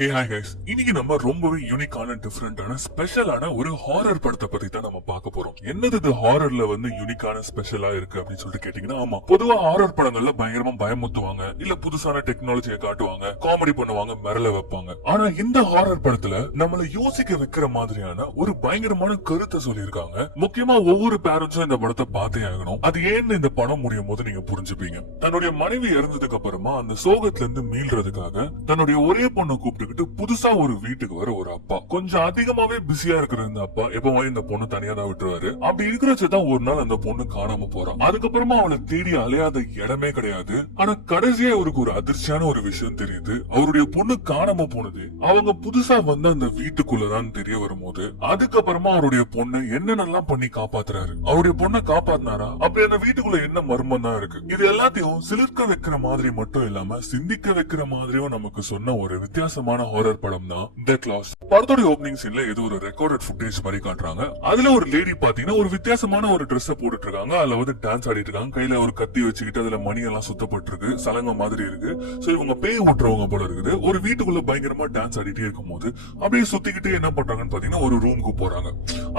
Hey hi guys, இன்னைக்கு நம்ம ரொம்பவே யூனிக்கான டிஃபரெண்டான ஸ்பெஷலான ஒரு ஹாரர் படத்தை பத்தி தான் நம்ம பார்க்க போறோம். என்னது இது ஹாரர்ல யூனிக்கான ஸ்பெஷலா இருக்கு அப்படின்னு சொல்லிட்டு கேட்டீங்கன்னா, ஆமா, பொதுவா ஹாரர் படங்கள்ல பயங்கரமா பயமுத்துவாங்க, இல்ல புதுசான டெக்னாலஜியை காட்டுவாங்க, காமெடி பண்ணுவாங்க, மிரள வைப்பாங்க. ஆனா இந்த ஹாரர் படத்துல நம்மள யோசிக்க வைக்கிற மாதிரியான ஒரு பயங்கரமான கருத்தை சொல்லியிருக்காங்க. முக்கியமா ஒவ்வொரு பேரண்ட்ஸும் இந்த படத்தை பார்த்தே ஆகணும். அது ஏன்னு இந்த படம் முடியும் போது நீங்க புரிஞ்சுப்பீங்க. தன்னுடைய மனைவி இறந்ததுக்கு அப்புறமா அந்த சோகத்துல இருந்து மீள்றதுக்காக தன்னுடைய ஒரே பொண்ணு கூப்பிட்டுக்கிட்டு புதுசா ஒரு வீட்டுக்கு வர ஒரு அப்பா. கொஞ்சம் அதிகமாவே பிஸியா இருக்கிற இந்த அப்பா எப்பவுமே இந்த பொண்ணு தனியா தான் விட்டுருவாரு. அப்படி இருக்கிறதான் ஒரு நாள் அந்த பொண்ணு காணாம போறான். அதுக்கப்புறமா அவளை தேடி அலையாத இடமே கிடையாது. ஆனா கடைசியா அவருக்கு ஒரு அதிர்ச்சியான ஒரு விஷயம் தெரியுது. அவருடைய பொண்ணு காணாம போனது அவங்க புதுசா வந்த அந்த வீட்டுக்குள்ளதான் தெரிய வரும்போது, அதுக்கப்புறமா அவருடைய பொண்ணு என்னென்னலாம் பண்ணி காப்பாத்துறாரு. அவருடைய பொண்ணை காப்பாத்தினாரா? அப்படி அந்த வீட்டுக்குள்ள என்ன மர்மம் தான் இருக்கு? இது எல்லாத்தையும் சிலிர்க்க வைக்கிற மாதிரி மட்டும் இல்லாம சிந்திக்க வைக்கிற மாதிரியும் நமக்கு சொன்ன ஒரு வித்தியாசமான ஹாரர் படம் தான் தி கிளாஸ். படத்தோட ஓபனிங் சீன்ல ஏதோ ஒரு ரெக்கார்டட் ஃபுட்டேஜ் மாதிரி காட்டுறாங்க. அதுல ஒரு லேடி பாத்தீங்கன்னா ஒரு வித்தியாசமான ஒரு ட்ரெஸ் போட்டுட்டு இருக்காங்க. அதுல டான்ஸ் ஆடிட்டு இருக்காங்க. கையில ஒரு கத்தி வச்சுக்கிட்டு அதுல மணி எல்லாம் சுத்தப்பட்டு இருக்கு, சலங்க மாதிரி இருக்கு. சோ இவங்க பேய் ஊட்டுறவங்க போல இருக்குது. ஒரு வீட்டுக்குள்ள பயங்கரமா டான்ஸ் ஆடிட்டே இருக்கும் போது அப்படியே சுத்திக்கிட்டு என்ன பண்றாங்கன்னு பாத்தீங்கன்னா ஒரு ரூமுக்கு போறாங்க.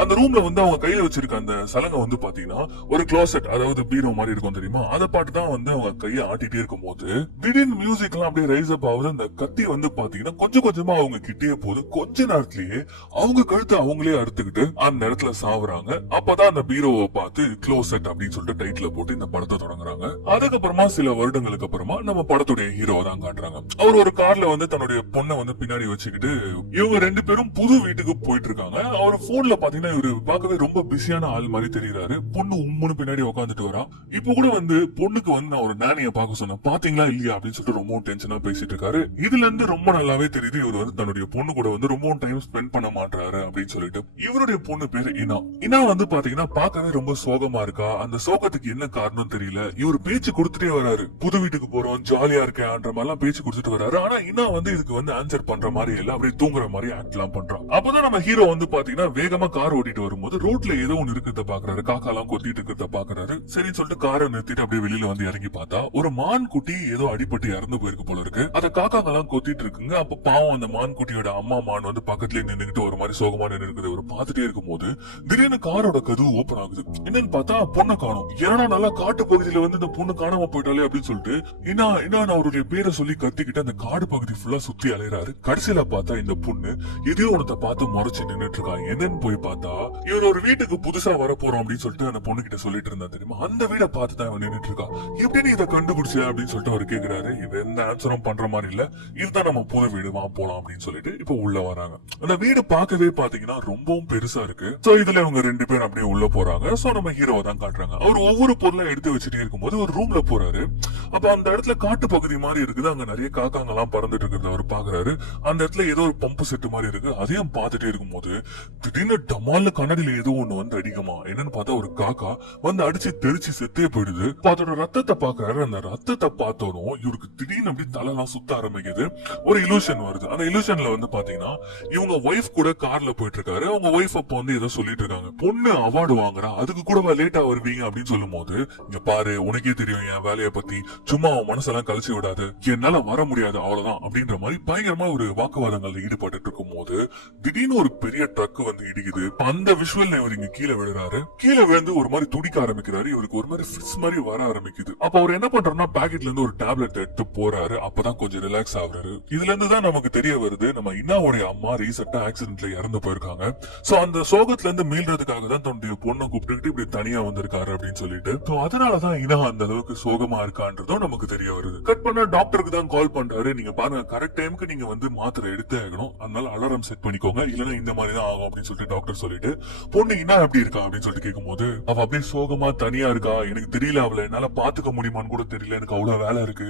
அந்த ரூம்ல அவங்க கையில வச்சிருக்க அந்த சலங்க பாத்தீங்கன்னா ஒரு கிளாசெட், அதாவது பீரோ மாதிரி இருக்கும் தெரியுமா, அதை பாட்டு தான் அவங்க கையை ஆட்டிட்டே இருக்கும் போது திடீர்னு மியூசிக் எல்லாம் அப்படியே ரைஸ் அப் ஆகுது. அந்த கத்தி பாத்தீங்கன்னா கொஞ்சம் கொஞ்சமா அவங்க கிட்டே போது கொஞ்ச நேரத்திலேயே அவங்க கழுத்து அவங்களே அறுத்துக்கிட்டு அந்த இடத்துல சாவுறாங்க. அப்பதான் அந்த பீரோவை பார்த்து க்ளோசெட் அப்படின்னு சொல்லிட்டு டைட்டில் போட்டு இந்த படத்தை தொடங்குறாங்க. அதுக்கப்புறமா சில வருடங்களுக்கு அப்புறமா நம்ம படத்துடைய ஹீரோவை தான் காட்டுறாங்க. அவர் ஒரு கார்ல தன்னுடைய பொண்ணை பின்னாடி வச்சுக்கிட்டு இவங்க ரெண்டு பேரும் புது வீட்டுக்கு போயிட்டு இருக்காங்க. அவர் போன்ல பாத்தீங்கன்னா இவரு பார்க்கவே ரொம்ப பிஸியான ஆள் மாதிரி தெரியுறாரு. பொண்ணு உம்முன்னு பின்னாடி உட்காந்துட்டு வரா. இப்ப கூட பொண்ணுக்கு நான் ஒரு நானிய பார்க்க சொன்னேன், பாத்தீங்களா இல்லையா அப்படின்னு சொல்லிட்டு ரொம்ப டென்ஷனா பேசிட்டு இருக்காரு. இதுல இருந்து ரொம்ப நல்லாவே தெரியுது இவர் தன்னுடைய பொண்ணு கூட ரொம்ப டைம் ஸ்பெண்ட் பண்ண மாட்டாரு அப்படின்னு சொல்லிட்டு. இவருடைய பொண்ணு பேரு இனா. இனா பாத்தீங்கன்னா பார்க்கவே ரொம்ப சோகமா இருக்கா. அந்த சோகத்துக்கு என்ன காரணம் தெரியல. இவர் பேச்சு கொடுத்துட்டே வராரு, புது வீட்டுக்கு போறோம், ஜாலியா இருக்கேன்ற மாதிரி எல்லாம் பேச்சு கொடுத்துட்டு வராரு. ஆனா இனா இதுக்கு ஆன்சர் பண்ற மாதிரி இல்ல, அப்படியே தூங்குற மாதிரி ஆக்ட் எல்லாம் பண்றான். அப்பதான் நம்ம ஹீரோ பாத்தீங்கன்னா வேகமா கார் ஓட்டிட்டு வரும்போது ரோட்ல ஏதோ ஒன்னு இருக்கிறத பாக்குறாரு. காக்கா எல்லாம் கொத்திட்டு இருக்கிறத பாக்குறாரு. சரின்னு சொல்லிட்டு காரை நிறுத்திட்டு அப்படியே வெளியில இறங்கி பார்த்தா ஒரு மான் குட்டி ஏதோ அடிபட்டு இறந்து போயிருக்கு போல இருக்கு. அத காக்காங்க எல்லாம் கொத்திட்டு இருக்குங்க. அப்ப பாவம் அந்த மான் குட்டியோட அம்மா மான் பக்கத்துல நின்னுகிட்டு ஒரு மாதிரி சோகமா நின்று இருக்குது. ஒரு பாத்துட்டே இருக்கும் போது திடீர்னு காரோட கதவு ஓபன் ஆகுது. என்னன்னு பார்த்தா பொண்ணு காணும். ஏன்னா நல்லா காட்டு பகுதியில இந்த பொண்ணு காணாம போயிட்டாலே அப்படின்னு சொல்லிட்டு என்ன அவருடைய பேரை சொல்லி கத்திக்கிட்டு அந்த காடு பகுதி ஃபுல்லா சுத்தி அலையறாரு. கடைசியில பார்த்தா இந்த பொண்ணு எதையோ ஒருத்த பார்த்து முறைச்சு நின்னுட்டு இருக்கா. என்னன்னு போய் பார்த்தா இவர் ஒரு வீட்டுக்கு புதுசா வர போறோம் அப்படின்னு சொல்லிட்டு அந்த பொண்ணு கிட்ட சொல்லிட்டு இருந்தா தெரியுமா. அந்த வீட பார்த்துதான் இவன் நின்னுட்டு இருக்கா. எப்படி நீ இதை கண்டுபிடிச்ச அப்படின்னு சொல்லிட்டு அவர் கேக்குறாரு. இது எந்த ஆன்சரும் பண்ற மாதிரி இல்ல, இதுதான் நம்ம புது வீடு, வா போலாம் அப்படின்னு சொல்லிட்டு இப்ப உள்ள வராங்க. அந்த வீடு பார்க்கவே பாத்தீங்கன்னா ரொம்பவும் பெருசா இருக்கு. சோ இதுல இவங்க ரெண்டு பேரும் அப்படியே உள்ள போறாங்க. சோ நம்ம ஹீரோவை தான் காட்டுறாங்க. அவர் ஒவ்வொரு பொருளை எடுத்து வச்சுட்டே இருக்கும்போது ஒரு ரூம்ல போறாரு. அப்ப அந்த இடத்துல காட்டு பகுதி மாதிரி இருக்குது. அங்க நிறைய காக்காங்க எல்லாம் பறந்துட்டு இருக்கிறத அவர் பாக்குறாரு. அந்த இடத்துல ஏதோ ஒரு பம்பு செட்டு மாதிரி இருக்கு. அதையும் பார்த்துட்டே இருக்கும்போது திடீர்னு டமால்ல கண்ணாடியில ஏதோ ஒண்ணு அடிக்குமா. என்னன்னு பார்த்தா ஒரு காக்கா அடிச்சு தெரிச்சு செத்தே போயிடுது. அதோட ரத்தத்தை பாக்குறாரு. அந்த ரத்தத்தை பார்த்தோம் இவருக்கு திடீர்னு அப்படி தலைலாம் சுத்த ஆரம்பிக்குது. ஒரு இலூஷன் வருது. அந்த இலூஷன்ல பாத்தீங்கன்னா இவங்க ஒய்ஃப் கூட கார்ல போயிட்டு இருக்காரு. அவங்க ஒய்ஃப் அப்ப ஏதோ சொல்லிட்டு இருக்காங்க, பொண்ணு அவார்டு வாங்குறா, அதுக்கு கூட லேட்டா வருவீங்க அப்படின்னு சொல்லும் போது, இங்க பாரு உனக்கே தெரியும் என் வேலையை பத்தி, சும்மா அவன் மனசெல்லாம் கழிச்சு விடாது, என்னால வர முடியாது அவ்வளவுதான் அப்படின்ற மாதிரி பயங்கரமா ஒரு வாக்குவாதங்கள்ல ஈடுபட்டு இருக்கும் போது திடீர்னு ஒரு பெரிய ட்ரக் இடிக்குது. அந்த விஷுவல் இவர் இங்க கீழே விழுறாரு. கீழே விழுந்து ஒரு மாதிரி துடிக்க ஆரம்பிக்கிறாரு. இவருக்கு ஒரு மாதிரி ஃபிட்ஸ் மாதிரி வர ஆரம்பிக்குது. அப்ப அவர் என்ன பண்றாருன்னா பாக்கெட்ல இருந்து ஒரு டேப்லெட் எடுத்து போறாரு. அப்பதான் கொஞ்சம் ரிலாக்ஸ் ஆகுறாரு. இதுல இருந்து தான் நமக்கு தெரிய வருது நம்ம இன்னாவுடைய அம்மா ரீசெண்டா ஆக்சிடென்ட்ல இறந்து போயிருக்காங்க. சோ அந்த சோகத்துல இருந்து மீள்றதுக்காக தான் தன்னுடைய பொண்ணை கூப்பிட்டு இப்படி தனியா வந்திருக்காரு அப்படின்னு சொல்லிட்டு. சோ அதனாலதான் இனா அந்த அளவுக்கு சோகமா இருக்கான்றதும் நமக்கு தெரிய வருது. கட் பண்ண டாக்டருக்கு தான் கால் பண்றாரு. நீங்க பாருங்க, கரெக்ட் டைமுக்கு நீங்க மாத்திரை எடுத்தே ஆகணும், அதனால அலாரம் செட் பண்ணிக்கோங்க, இல்லன்னா இந்த மாதிரி தான் ஆகும் அப்படின்னு சொல்லிட்டு டாக்டர் சொல்லிட்டு, பொண்ணு இனா எப்படி இருக்கா அப்படின்னு சொல்லிட்டு கேட்கும்போது அவ அப்படியே சோகமா தனியா இருக்கா. எனக்கு தெரியல, அவளை என்னால பாத்துக்க முடியுமான்னு கூட தெரியல, எனக்கு அவ்வளவு வேலை இருக்கு,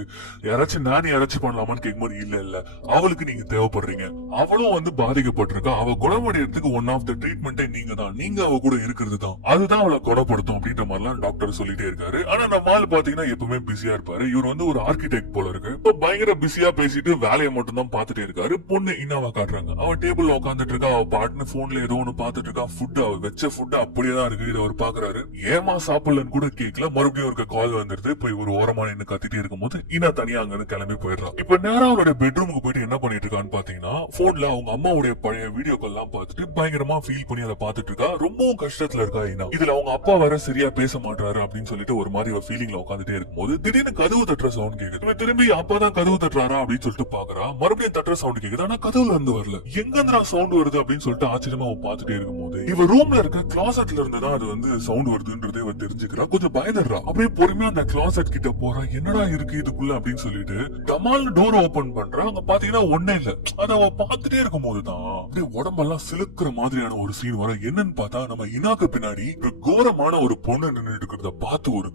யாராச்சும் பண்ணலாமான்னு கேட்கும்போது இல்ல அவளுக்கு நீங்க தேவைப்படுறீங்க, அவளும் பாதிக்கப்பட்டிருக்கா, அவ குணமடைறதுக்கு ஒன் ஆஃப் த ட்ரீட்மெண்டே நீங்க தான், நீங்க அவ கூட இருக்கிறது தான், அதுதான் அவளை குணப்படுத்தும் அப்படின்ற மாதிரிலாம் டாக்டர் சொல்லிட்டே இருக்காரு. ஆனா நம்ம ஆள் பாத்தீங்கன்னா எப்பவுமே பிஸியா இருப்பாரு. இவர் ஒரு ஆர்கிடெக்ட் போல இருக்கு. பயங்கர பிஸியா பேசிட்டு வேலையை மட்டும் தான் பாத்துட்டே இருக்காரு. பொண்ணு இன்னாவா காட்டுறாங்க. அவ டேபிள்ல உட்காந்துட்டு இருக்கா. அவ பாட்டுன்னு போன்ல ஏதோ ஒண்ணு பாத்துட்டு இருக்கா. ஃபுட் அவ வச்ச ஃபுட் அப்படியே தான் இருக்கு. இதை அவர் பாக்குறாரு. ஏமா சாப்பிடலன்னு கூட கேட்கல. மறுபடியும் ஒரு கால் வந்துருது. போய் ஒரு ஓரமா நின்று கத்திட்டே இருக்கும்போது இனா தனியா அங்க கிளம்பி போயிடுறான். இப்ப நேரம் அவருடைய பெட்ரூமுக்கு போயிட்டு என்ன பண்ணிட்டு இருக்கான்னு பாத்தீங்கன்னா போன்ல அவங்க அம்மாவுடைய பழைய வீடியோக்கள் எல்லாம் பார்த்துட்டு பயங்கரமா ஃபீல் பண்ணி அதை பார்த்துட்டு இருக்கா. ரொம்பவும் கஷ்டத்துல இருக்கா ஐனா. இதுல அவங்க அப்பா வர சரியா பேச மாட்டாரு அப்படின்னு சொல்லிட்டு ஒரு மாதிரி ஒரு ஃபீலிங்ல உட்காந்துட்டே இருக்கும்போது திடீர்னு கதவு தட்டுற சவுண்ட் கேக்குது. திரும்பி அப்பா தான் கதவு தட்டுறாரா அப்படின்னு சொல்லிட்டு பாக்குறா. மறுபடியும் தட்டுற சவுண்ட் கேக்குது. ஆனா கதவுல இருந்து வரல. எங்க இருந்து சவுண்ட் வருது அப்படின்னு சொல்லிட்டு ஆச்சரியமா பார்த்துட்டே இருக்கும்போது இவ ரூம்ல இருக்க கிளாசெட்ல இருந்து தான் அது வந்து சவுண்ட் வருதுன்றதே இவ தெரிஞ்சுக்கிறா. கொஞ்சம் பயந்துடுறா. அப்படியே பொறுமையா அந்த கிளாசெட் கிட்ட போறா. என்னடா இருக்கு இதுக்குள்ள அப்படின்னு சொல்லிட்டு டமால்னு டோர் ஓபன் பண்றா. அங்க பாத்தீங்கன்னா ஒண்ணே இல்ல. அத அவ பார்த்துட்டே இருக்கும் போதுதான் அப்படியே உடம்பெல்லாம் சிலுக்குற மாதிரியான ஒரு சீன் வர. என்னன்னு பார்த்தா நம்ம இனாக்கு பின்னாடி ஒரு கோரமான ஒரு பொண்ணு நின்னுட்டு இருக்கிறத பார்த்து ஒரு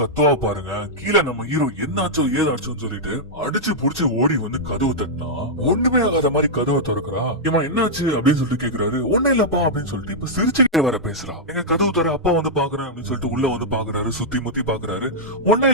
கத்துவா பாருங்க. கீழே நம்ம ஹீரோ என்னாச்சோ ஏதாச்சோன்னு சொல்லிட்டு அடிச்சு புடிச்சு ஓடி வந்து கதவு தட்டினா ஒண்ணுமே ஆகாத மாதிரி கதவை திறக்கிறா. ஏமா என்னாச்சு அப்படின்னு சொல்லிட்டு கேக்குறாரு. ஒண்ணு இல்லப்பா அப்படின்னு சொல்லிட்டு இப்ப சிரிச்சுக்கிட்டே வர பேசுறா. எங்க கதவு தர அப்பா வந்து பாக்குறேன் அப்படின்னு சொல்லிட்டு உள்ள வந்து பாக்குறாரு. சுத்தி முத்தி பாக்குறாரு. ஒண்ணே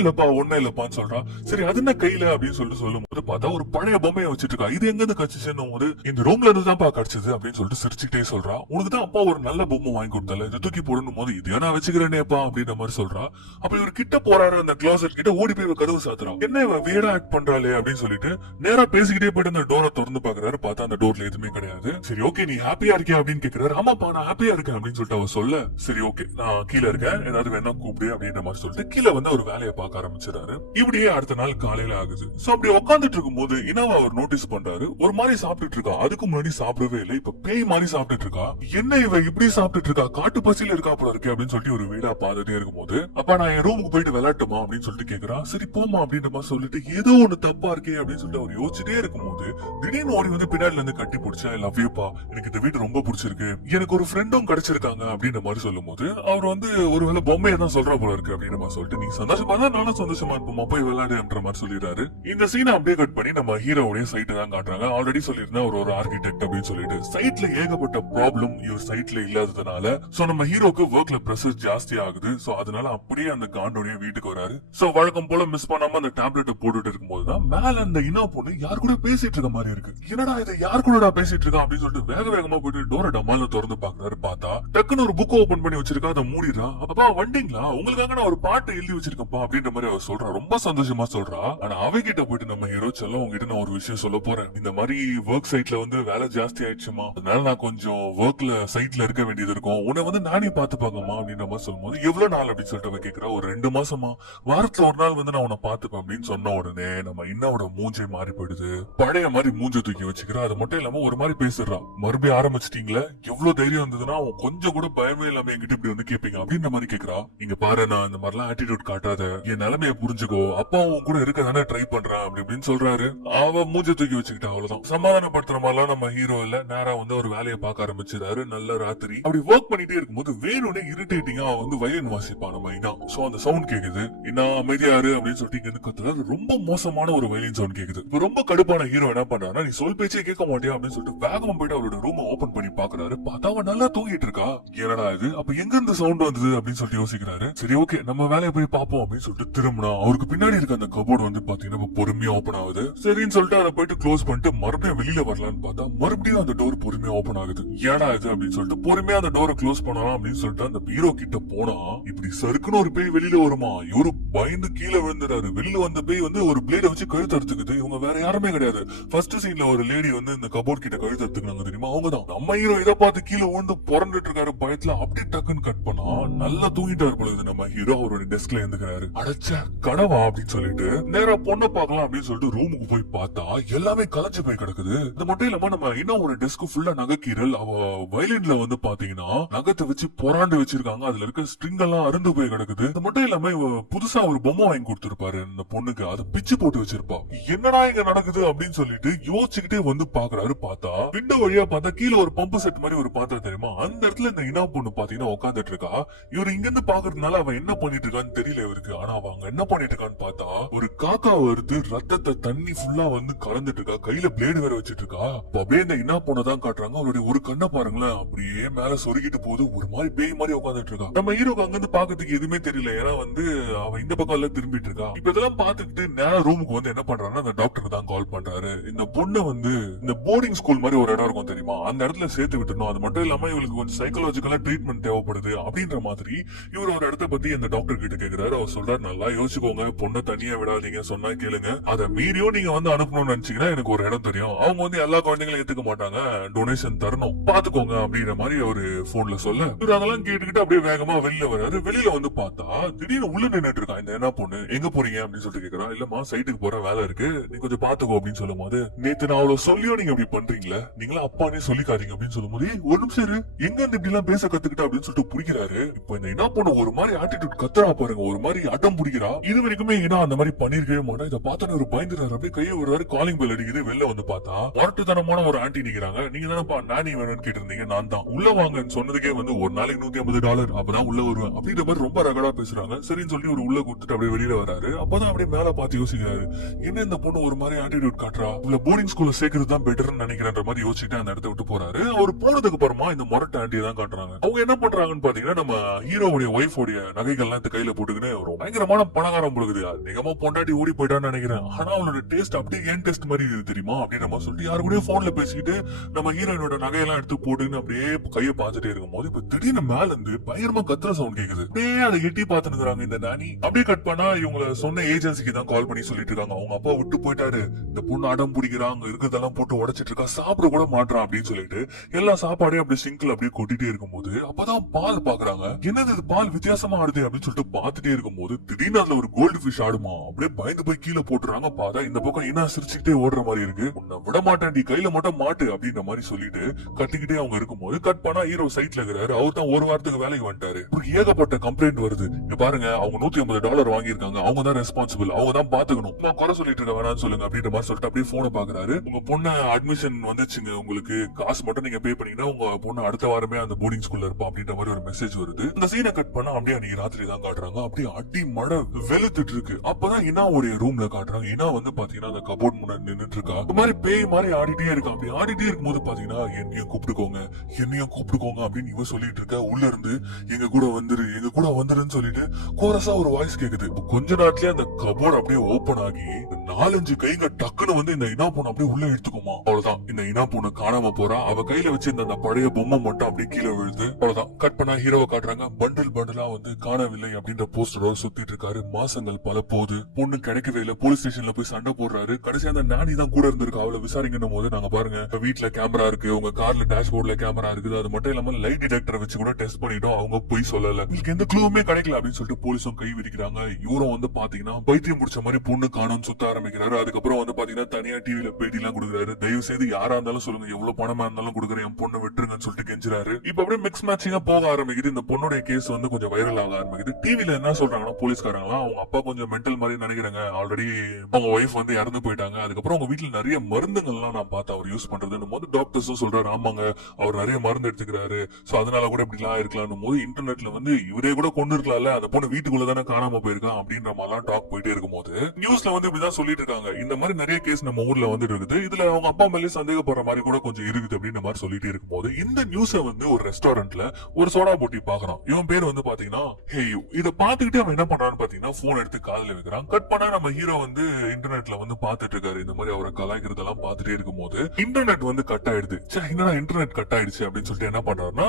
இல்லப்பான்னு சொல்றா. சரி அது என்ன கையில அப்படின்னு சொல்லிட்டு சொல்லும் போது பார்த்தா ஒரு பழைய பொம்மையை வச்சிட்டு இருக்கா. இது எங்க இருந்து கட்சிச்சுன்னு போது இந்த ரூம்ல இருந்து தான் கிடைச்சது அப்படின்னு சொல்லிட்டு சிரிச்சுக்கிட்டே சொல்றா. உனக்கு தான் அப்பா ஒரு நல்ல பொம்மை வாங்கி கொடுத்தால, இதை தூக்கி போடணும் போது இதையா நான் வச்சுக்கிறேனேப்பா அப்படின்ற மாதிரி சொல்றா. அப்ப இவர் கிட்ட போறாரு. அந்த கிளாசெட் கிட்ட ஓடி போய் கதவு சாத்துறா. என்ன இவ வேடா ஆக்ட் பண்றாளே அப்படின்னு சொல்லிட்டு நேரா பேசிக்கிட்டே போயிட்டு அந்த டோரை திறந்து பாக்குறாரு. பார்த்தா அந்த டோர்ல எதுவுமே கிடையாது. சரி ஓகே நீ ஹாப்பியா இருக்கியா அப்படின்னு கேக்குறாரு. ஆமாப்பா நான் ஹாப்பியா இருக்கேன் அப்படின்னு சொல்லிட்டு அவ சொல்ல, சரி ஓகே நான் கீழே இருக்கேன், ஏதாவது வேணா கூப்பிடு அப்படின்ற மாதிரி சொல்லிட்டு கீழே வந்து ஒரு வேலையை பார்க்க ஆரம்பிச்சிடாரு. இப்படியே அடுத்த நாள் காலையில ஆகுது. சோ அப்படி உட்காந்துட்டு இருக்கும் போது இனாவை அவர் நோட்டீஸ் பண்றாரு. ஒரு மாதிரி சாப்பிட்டுட்டு இருக்கா. அதுக்கு முன்னாடி சாப்பிடவே இல்லை. இப்ப பேய் மாதிரி சாப்பிட்டுட்டு இருக்கா. என்ன இவ இப்படி சாப்பிட்டுட்டு இருக்கா, காட்டு பசியில இருக்கா போல இருக்கு அப்படின்னு சொல்லிட்டு ஒரு வீடா பார்த்துட்டே இருக்கும் போது அப்ப நான் என் ரூமுக்கு போயிட்டு விளையாட்டுமா அப்படின்னு சொல்லிட்டு கேக்குறா. சரி போமா அப்படின்ற மாதிரி சொல்லிட்டு ஏதோ ஒண்ணு தப்பா இருக்கே அப்படின்னு சொல்லிட்டு அவர் யோசிச்சுட்டே இருக்கும் போது திடீர்னு ஓடி வந்து பின்னாடில இருந்து கட்டி பிடிச்சா, ஐ லவ் யூப்பா, எனக்கு இந்த வீடு ரொம்ப பிடிச்சிருக்கு, எனக்கு ஒரு ஃப்ரெண்டும் கிடைச்சிருக்காங்க அப்படின்ற மாதிரி சொல்லும் போது அவர் வந்து ஒருவேளை பொம்மையை தான் சொல்றா போல இருக்கு அப்படின்ற மாதிரி சொல்லிட்டு நீ சந்தோஷமா தான் நானும் சந்தோஷமா இருப்போமா போய் விளையாடுன்ற மாதிரி சொல்லிடுறாரு. இந்த சீனை அப்படியே கட் பண்ணி நம்ம ஹீரோவுடைய சைட்டை தான் காட்டுறாங்க. ஆல்ரெடி சொல்லியிருந்தா ஒரு ஆர்கிடெக்ட் அப்படின்னு சொல்லிட்டு சைட்ல ஏகப்பட்ட ப்ராப்ளம் இவர் சைட்ல இல்லாததுனால சோ நம்ம ஹீரோக்கு ஒர்க்ல பிரஷர் ஜாஸ்தி ஆகுது. சோ அதனால அப்படியே அந்த காண்டோடைய வீட்டுக்கு வராரு. சோ வழக்கம் போல மிஸ் பண்ணாம அந்த டேப்லெட் போட்டுட்டு இருக்கும்போது தான் மேல அந்த இனா பொண்ணு யார் கூட பேசிட்டு இருக்க மாதிரி இருக்கு. என்னடா இது யார் கூட பேசிட்டு இருக்கா அப்படின்னு சொல்லிட்டு வேக வேகமா போயிட்டு டோரை டமால்னு திறந்து பாக்குறாரு. பார்த்தா டக்குன்னு ஒரு புக் ஓபன் பண்ணி வச்சிருக்கா. அதை மூடிடுறா. அப்பா வந்தீங்களா, உங்களுக்காக நான் ஒரு பாட்டு எழுதி வச்சிருக்கப்பா அப்படின்ற மாதிரி அவர் சொல்றா. ரொம்ப சந்தோஷமா சொல்றா. ஆனா அவகிட்ட போயிட்டு நம்ம ஹீரோ செல்லம் உங்ககிட்ட நான் ஒரு விஷயம் சொல்ல போறேன். இந்த மாதிரி ஒர்க் சைட்ல வந்து வேலை ஜாஸ்தி ஆயிடுச்சுமா, அதனால நான் கொஞ்சம் ஒர்க்ல சைட்ல இருக்க வேண்டியது இருக்கும், உன்னை வந்து நானே பாத்துப்பாங்கம்மா அப்படின்ற மாதிரி சொல்லும் போது எவ்வளவு நாள் அப்படின்னு சொல்லிட்டு கேக்குறா. ஒரு 2 மாசமா, வாரத்துல ஒரு நாள் வந்து நான் உன்னை பாத்துப்பேன் அப்படின்னு சொன்ன உடனே நம்ம இன்னோட மூஞ்சை மாறி போயிடுது. பழைய மாதிரி மூஞ்ச தூக்கி வச்சுக்கிறா. அது மட்டும் இல்லாம ஒரு மாதிரி பேசுறா. மறுபடியும் ஆரம்பிச்சிட்டீங்களா, எவ்வளவு தைரியம் இருந்ததுன்னா கொஞ்சம் கூட பயமே இல்லாம என்கிட்ட இப்படி வந்து கேப்பீங்க அப்படின்ற மாதிரி கேக்குறா. இங்க பாரு நான் இந்த மாதிரிலாம் ஆட்டிடியூட் காட்டாத, என் நிலைமையை புரிஞ்சுக்கோ, அப்பா உன் கூட இருக்க தானே ட்ரை பண்றான் அப்படி அப்படின்னு சொல்றாரு. அவ மூஞ்ச தூக்கி வச்சுக்கிட்டா. அவ்வளவுதான். சமாதானப்படுத்துற மாதிரிலாம் நம்ம ஹீரோ இல்ல. நேரா வந்து ஒரு வேலையை பார்க்க ஆரம்பிச்சிடாரு. நல்ல ராத்திரி அப்படி ஒர்க் பண்ணிட்டே இருக்கும்போது வேணும்னே இரிட்டேட்டிங்கா வந்து வயலின் வாசிப்பா நம்ம இனா. சோ அந்த சவுண்ட் கேக்குது. இன்னா அமைதியாரு அப்படின்னு சொல்லிட்டு இங்க இருந்து கத்துறாரு. ரொம்ப மோசமான ஒரு வயலின் சவுண்ட் கேக்குது. இப்ப ரொம்ப கடுப்பான ஹீரோ என்ன பண்றாருன்னா, நீ சொல் பேச்சே கேட்க மாட்டியா அப்படின்னு சொல்லிட்டு வேகமா போயிட்டு அவரோட ரூம் ஓபன் பண்ணி பாக்குறாரு. பார்த்தா அவன் நல்லா தூங்கிட்டு இருக்கா. என்னடா இது, அப்ப எங்க இருந்து சவுண்ட் வந்தது அப்படின்னு சொல்லிட்டு யோசிக்கிறாரு. சரி ஓகே நம்ம வேலையை போய் பாப்போம் அப்படின்னு சொல்லிட்டு திரும்பினா அவருக்கு பின்னாடி இருக்க அந்த கபோர்டு வந்து பாத்தீங்கன்னா பொறுமையா ஓபன் ஆகுது. சரின்னு சொல்லிட்டு அதை போயிட்டு க்ளோஸ் பண்ணிட்டு மறுபடியும் வெளியில வரலான்னு பார்த்தா மறுபடியும் அந்த டோர் பொறுமையா ஓபன் ஆகுது. ஏடா இது அப்படின்னு சொல்லிட்டு பொறுமையா அந்த டோரை க்ளோஸ் பண்ணலாம் அப்படின்னு சொல்லிட்டு அந்த ஹீரோ கிட்ட போனா இப்படி சறுக்குன்னு ஒரு பேய் வெளியில வருமா. இவரு பயந்து கீழே விழுந்துறாரு. வெளியில வந்த பேய் வந்து ஒரு பிளேட வச்சு கழுத்து அறுத்துக்குது. இவங்க வேற யாருமே கிடையாது. ஃபர்ஸ்ட் சீன்ல ஒரு லேடி வந்து இந்த கபோர்ட் கிட்ட கழுத்து அறுத்துக்குனாங்க தெரியுமா, அவங்கதான். நம்ம ஹீரோ இதை பார்த்து கீழே விழுந்து புறந்துட்டு இருக்காரு பயத்துல. அப்படியே டக்குன்னு கட் பண்ணா நல்லா தூங்கிட்டாரு பொழுது நம்ம ஹீரோ அவரோட டெஸ்க்ல இருந்துக்கிறாரு. அடைச்ச கனவா அப்படின்னு சொல்லிட்டு நேரா பொண்ணை பார்க்கலாம் அப்படின்னு சொல்லிட்டு ரூமுக்கு போய் பார்த்தா எல்லாமே கலைஞ்சு போய் கிடக்குது. இது மட்டும் இல்லாம நம்ம இன்னும் ஒரு டெஸ்க் ஃபுல்லா நகைக்கீரல். அவ வயலின்ல வந்து பாத்தீங்கன்னா நகத்தை வச்சு பொறாண்டு வச்சிருக்காங்க. அதுல இருக்க ஸ்ட்ரிங் எல்லாம் அருந்து போய் கிடக்குது. இது மட்டும் இல்லாம புதுசா ஒரு பொம்மை வாங்கி கொடுத்திருப்பாரு இந்த பொண்ணுக்கு, அதை பிச்சு போட்டு வச்சிருப்பா. என்னடா இங்க நடக்குது அப்படின்னு சொல்லிட்டு யோசிச்சுக்கிட்டே வந்து பாக்குறாரு. பார்த்தா விண்டோ வழியா பார்த்தா கீழே ஒரு பம்பு செட் மாதிரி ஒரு பாத்திரம் தெரியுமா, அந்த இடத்துல இந்த இனா பொண்ணு பாத்தீங்கன்னா உட்காந்துட்டு இருக்கா. இவர் இங்க இருந்து பாக்குறதுனால அவன் என்ன பண்ணிட்டு இருக்கான்னு தெரியல இவருக்கு. ஆனா அவங்க என்ன பண்ணிட்டு இருக்கான்னு பார்த்தா ஒரு காக்கா வருது ரத்தத்தை தண்ணி ஃபுல்லா வந்து கலந்துட்டு இருக்கா. கையில பிளேடு வேற வச்சிட்டு இருக்கா. அப்படியே இந்த என்ன பொண்ணதான் காட்டுறாங்க. அவருடைய ஒரு கண்ணை பாருங்களேன், அப்படியே மேல சொருகிட்டு போது ஒரு மாதிரி பேய் மாதிரி உட்காந்துட்டு இருக்கா. நம்ம ஹீரோக்கு அங்க இருந்து பாக்கிறதுக்கு எதுவுமே தெரியல. ஏன்னா வந்து அவ இந்த பக்கம் எல்லாம் திரும்பிட்டு இருக்கா. இப்ப இதெல்லாம் பாத்துக்கிட்டு நேரா ரூமுக்கு வந்து என்ன பண்றாருன்னா அந்த டாக்டர் தான் கால் பண்றாரு. இந்த பொண்ணை வந்து இந்த போர்டிங் ஸ்கூல் மாதிரி ஒரு இடம் இருக்கும் தெரியுமா, அந்த இடத்துல சேர்த்து விட்டுணும். அது மட்டும் இல்லாம இவளுக்கு கொஞ்சம் சைக்காலஜிக்கலா ட்ரீட்மெண்ட் தேவைப்படுது அப்படின்ற மாதிரி இவர் ஒரு இடத்த பத்தி அந்த டாக்டர் கிட்ட கேக்குறாரு. அவர் சொல்றாரு, நல்லா யோசிச்சுக்கோங்க, பொண்ணை தனியா விடாதீங்க, சொன்னா கேளுங்க. அதை மீறியும் நீங்க வந்து அனுப்பணும்னு நினைச்சீங்கன்னா எனக்கு ஒரு இடம் தெரியும். அவங்க வந்து எல்லா குழந்தைங்களும் ஏத்துக்க மாட்டாங்க, டொனேஷன் தரணும், பாத்துக்கோங்க அப்படின்ற மாதிரி அவரு போன்ல சொல்ல இவர் அதெல்லாம் கேட்டுக்கிட்டு அப்படியே வேகமா வெளியில வராரு. வெளியில வந்து பார்த்தா திடீர்னு உள்ள நின்னுட்டு இருக்கா இந்த என்ன பொண்ணு. எங்க போறீங்க அப்படின்னு சொல்லிட்டு கேக்குறா. இல்லம்மா சைட்டுக்கு போற வேலை இருக்கு, நீ கொஞ்சம் பாத்துக்கோ அப்படின்னு சொல்லும் போது, நேத்து நான் அவ்வளவு சொல்லியோ நீங்க அப்படி பண்றீங்களா, நீங்களா அப்பானே சொல்லிக்காதீங்க அப்படின்னு சொல்லும் போது, ஒரு நிமிஷம் இரு, எங்க இருந்து இப்படி எல்லாம் பேச கத்துக்கிட்டா அப்படின்னு சொல்லிட்டு புடிக்கிறாரு. இப்ப இந்த என்ன பொண்ணு ஒரு மாதிரி ஆட்டிடியூட் கத்துறா பாருங்க, ஒரு மாதிரி அடம் பிடிக்கிறா. இது வரைக்குமே ஏன்னா அந்த மாதிரி பண்ணிருக்கவே மாட்டா. இதை பார்த்தா ஒரு பயந்துறாரு. அப்படியே கையை ஒரு காலிங் பெல் அடிக்குது. வெளில வந்து பார்த்தா வரட்டுத்தனமான ஒரு ஆண்டி நிக்கிறாங்க. நீங்க தானப்பா நானி வேணும்னு கேட்டு இருந்தீங்க, நான் தான் உள்ள வாங்கன்னு சொன்னதுக்கே வந்து ஒரு நாளைக்கு $150 அப்பதான் உள்ள வருவேன் அப்படின்ற மாதிரி ரொம்ப ரகடா பேசுறாங்க. சரின்னு சொல்லி ஒரு உள்ள கொடுத்துட்டு அப்படியே வெளியில வராரு. அப்பதான் அப்படியே மேல பார்த்து யோசிக்கிறாரு, என்ன இந்த பொண்ணு ஒரு மாதிரி ஆட்டிடியூட் காட்டுறா, இவ்வளவு போர்டிங் ஸ்கூல்ல சேர்க்கறது தான் பெட்டர்னு நினைக்கிறேன்ற மாதிரி யோசிச்சுட்டு அந்த இடத்த விட்டு போறாரு. அவர் போனதுக்கு அப்புறமா இந்த மொரட்ட ஆண்டியை தான் காட்டுறாங்க. அவங்க என்ன பண்றாங்கன்னு பாத்தீங்கன்னா, நம்ம ஹீரோவுடைய ஒய்ஃபோடைய நகைகள்லாம் இந்த கையில போட்டுக்கின்னு ஒரு பயங்கரமான பணக்காரம் பொழுது அதிகமா பொண்டாட்டி ஓடி போயிட்டான்னு நினைக்கிறேன். ஆனா அவளோட டேஸ்ட் அப்படியே ஏன் டேஸ்ட் மாதிரி இது தெரியுமா அப்படின்னு நம்ம சொல்லிட்டு யாரு கூட போன்ல பேசிக்கிட்டு நம்ம ஹீரோயினோட நகையெல்லாம் எடுத்து போட்டுன்னு அப்படியே கையை பார்த்துட்டே இருக்கும் போது இப்ப திடீர்னு மேல இருந்து பயங்கரமா கத்துற சவுண்ட் கேக்குது. அப்படியே அதை எட்டி பார்த்துருக்காங்க இந்த நானி. அப்படியே கட் பண்ணா இவங்க சொன்ன ஏஜென்சிக்கு தான் கால் பண்ணி சொல்லிட்டு இருக்காங்க, அவங்க அப்பா விட்டு போயிட்டாரு, இந்த பொண்ணு அடம் பிடிக்கிறாங்க, இருக்கிறதெல்லாம் போட்டு உடைச்சிட்டு இருக்கா, சாப்பிட கூட மாட்டான் அப்படின்னு சொல்லிட்டு எல்லா சாப்பாடையும் அப்படியே சிங்கிள் அப்படியே கொட்டிட்டே இருக்கும் போது அப்பதான் பால் பாக்குறாங்க. என்னது இது பால் வித்தியாசமா ஆடுது அப்படின்னு சொல்லிட்டு பாத்துட்டே இருக்கும் போது திடீர்னு அதுல ஒரு கோல்டு பிஷ் ஆடுமா. அப்படியே பயந்து போய் கீழே போட்டுறாங்க. பாதா இந்த பக்கம் என்ன சிரிச்சுக்கிட்டே ஓடுற மாதிரி இருக்கு. உன்னை விட மாட்டேன், நீ கையில மட்டும் மாட்டு அப்படின்ற மாதிரி சொல்லிட்டு கட்டிக்கிட்டே அவங்க இருக்கும்போது கட் பண்ணா ஹீரோ சைட்ல இருக்கிறாரு. அவர் தான் ஒரு வாரத்துக்கு வேலைக்கு வந்துட்டாரு. ஏகப்பட்ட கம்ப்ளைண்ட் வருது. இங்க பாருங்க, அவங்க $150 வாங்கியிருக்காங்க, அவங்க தான் ரெஸ்பான்சிபிள், அவங்க தான் பாத்துக்கணும், குறை சொல்லிட்டு இருக்க வேணாம்னு சொல்லுங்க அப்படின்ற மாதிரி சொல்லிட்டு அப்படியே போனை பாக்குறாரு. உங்க பொண்ணு அட்மிஷன் வந்துச்சுங்க, உங்களுக்கு காசு மட்டும் நீங்க பே பண்ணீங்கன்னா உங்க பொண்ணு அடுத்த வாரமே அந்த போர்டிங் ஸ்கூல்ல இருப்பா அப்படின்ற மாதிரி ஒரு மெசேஜ் வருது. இந்த சீனை கட் பண்ணா அப்படியே அன்னைக்கு ராத்திரி தான் காட்டுறாங்க. அப்படியே அடி மழை வெளுத்துட்டு இருக்கு. அப்பதான் இனா ஒரு ரூம்ல காட்டுறாங்க. இனா வந்து பாத்தீங்கன்னா அந்த கபோர்ட் முன்னாடி நின்னுட்டு இருக்கா. இந்த மாதிரி பேய் மாதிரி ஆடிட்டே இருக்கா. அப்படி ஆடிட்டே இருக்கும்போது பாத்தீங்கன்னா என்னையும் கூப்பிட்டுக்கோங்க, என்னையும் கூப்பிட்டுக்கோங்க அப்படின்னு இவ சொல்லிட்டு இருக்க. உள்ள இருந்து எங்க கூட வந்துரு, எங்க கூட வந்துருன்னு சொல்லிட்டு கோரஸா ஒரு வாய்ஸ் கேக்குது. கொஞ்ச நேரத்திலேயே அந்த கபோர்ட் அப்படியே ஓபன் ஆகி 4-5 கைங்க டக்குன்னு வந்து இந்த இனா பொண்ணு அப்படியே உள்ள எடுத்துக்குமா. அவ்வளவுதான், இந்த இனா பொண்ணு காணாம போறா. அவ கையில வச்சு இந்த பழைய பொம்மை மட்டும் அப்படியே கீழே விழுது. அவ்வளவுதான், கட் பண்ணா ஹீரோவை காட்டுறாங்க. பண்டில் பண்டிலா வந்து காணவில்லை அப்படின்ற போஸ்டரோட சுத்திட்டு இருக்காரு. மாசங்கள் பல போது, பொண்ணு கிடைக்கவே இல்லை. போலீஸ் ஸ்டேஷன்ல போய் சண்டை போடுறாரு. கடைசி அந்த நானி தான் கூட இருந்திருக்கு. அவளை விசாரிக்கணும் போது நாங்க பாருங்க வீட்டுல கேமரா இருக்கு, உங்க கார்ல டேஷ்போர்ட்ல கேமரா இருக்குது, அது மட்டும் இல்லாம லைட் டிடெக்டர் வச்சு கூட டெஸ்ட் பண்ணிட்டோம், அவங்க போய் சொல்லல, உங்களுக்கு எந்த க்ளூவுமே கிடைக்கல அப்படின்னு சொல்லிட்டு போலீஸும் கை விரிக்கிறாங்க. இவரும் வந்து பாத்தீங்கன்னா பைத்தியம் முடிச்ச மாதிரி பொண்ணு காணோம்னு சுத்த ஆரம்பிக்கிறாரு. அதுக்கப்புறம் வந்து பாத்தீங்கன்னா தனியா டிவில பேட்டி எல்லாம் கொடுக்குறாரு. தயவு செய்து யாரா இருந்தாலும் சொல்லுங்க, எவ்வளவு பணமா இருந்தாலும் கொடுக்குறேன், என் பொண்ணை விட்டுருங்கன்னு சொல்லிட்டு கெஞ்சுறாரு. இப்ப அப்படியே மிக்ஸ் மேட்சிங்கா போக ஆரம்பிக்குது. இந்த பொண்ணுடைய கேஸ் வந்து கொஞ்சம் வைரல் ஆக ஆரம்பிக்குது. டிவில என்ன சொல்றாங்கன்னா போலீஸ்காரங்களா, அவங்க அப்பா கொஞ்சம் மென்டல் மாதிரி நினைக்கிறாங்க, ஆல்ரெடி அவங்க ஒய்ஃப் வந்து இறந்து போயிட்டாங்க, அதுக்கப்புறம் அவங்க வீட்டுல நிறைய மருந்துகள்லாம் நான் பார்த்து அவர் யூஸ் பண்றதுன்னு போது டாக்டர்ஸும் சொல்றாரு, ஆமாங்க அவர் நிறைய மருந்து எடுத்துக்கிறாரு, சோ அதனால கூட இப்படி எல்லாம் இருக்கலாம் போது இன்டர்நெட்ல வந்து இவரே கூட கொண்டு இருக்கலாம்ல, அந்த பொண்ணு வீட்டுக்குள்ள தானே காணாம போயிருக்கான் அப்படின்ற மாதிரிலாம் டாக் போயிட்டே இருக்கும் போது நியூஸ்ல வந்து இப்படிதான் சொல்லிட்டு இருக்காங்க. இந்த மாதிரி நிறைய கேஸ் நம்ம ஊர்ல வந்துட்டு இருக்குது. இதுல அவங்க அப்பா மேலே சந்தேகப்படுற மாதிரி கூட கொஞ்சம் இருக்குது அப்படின்ற மாதிரி சொல்லிட்டு இருக்கும் போது இந்த நியூஸ வந்து ஒரு ரெஸ்டாரண்ட்ல ஒரு சோடா போட்டி பாக்குறான். இவன் பேர் வந்து பாத்தீங்கன்னா ஹேயு. இத பாத்துக்கிட்டு அவன் என்ன பண்றான்னு பாத்தீங்கன்னா போன் எடுத்து காதுல வைக்கிறான். கட் பண்ணா நம்ம ஹீரோ வந்து இன்டர்நெட்ல வந்து பாத்துட்டு இருக்காரு. இந்த மாதிரி அவரை கலாய்க்கிறதெல்லாம் பாத்துட்டே இருக்கும் போது இன்டர்நெட் வந்து கட் ஆயிடுது. என்னடா இன்டர்நெட் கட் ஆயிடுச்சு அப்படின்னு சொல்லிட்டு என்ன பண்றாருன்னா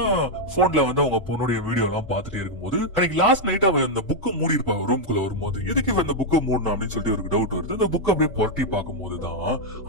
போன்ல வந்து அவங்க பொண்ணுடைய வீடியோ எல்லாம் பாத்துட்டே இருக்கும்போது அன்னைக்கு லாஸ்ட் நைட் அவன் அந்த புக்கு மூடி இருப்பா ரூம்குள்ள வரும்போது, எதுக்கு இவன் அந்த புக்கை மூடணும் அப்படின்னு சொல்லிட்டு ஒரு டவுட் வருது. அந்த புக் அப்படியே புரட்டி பார்க்கும் போதுதான்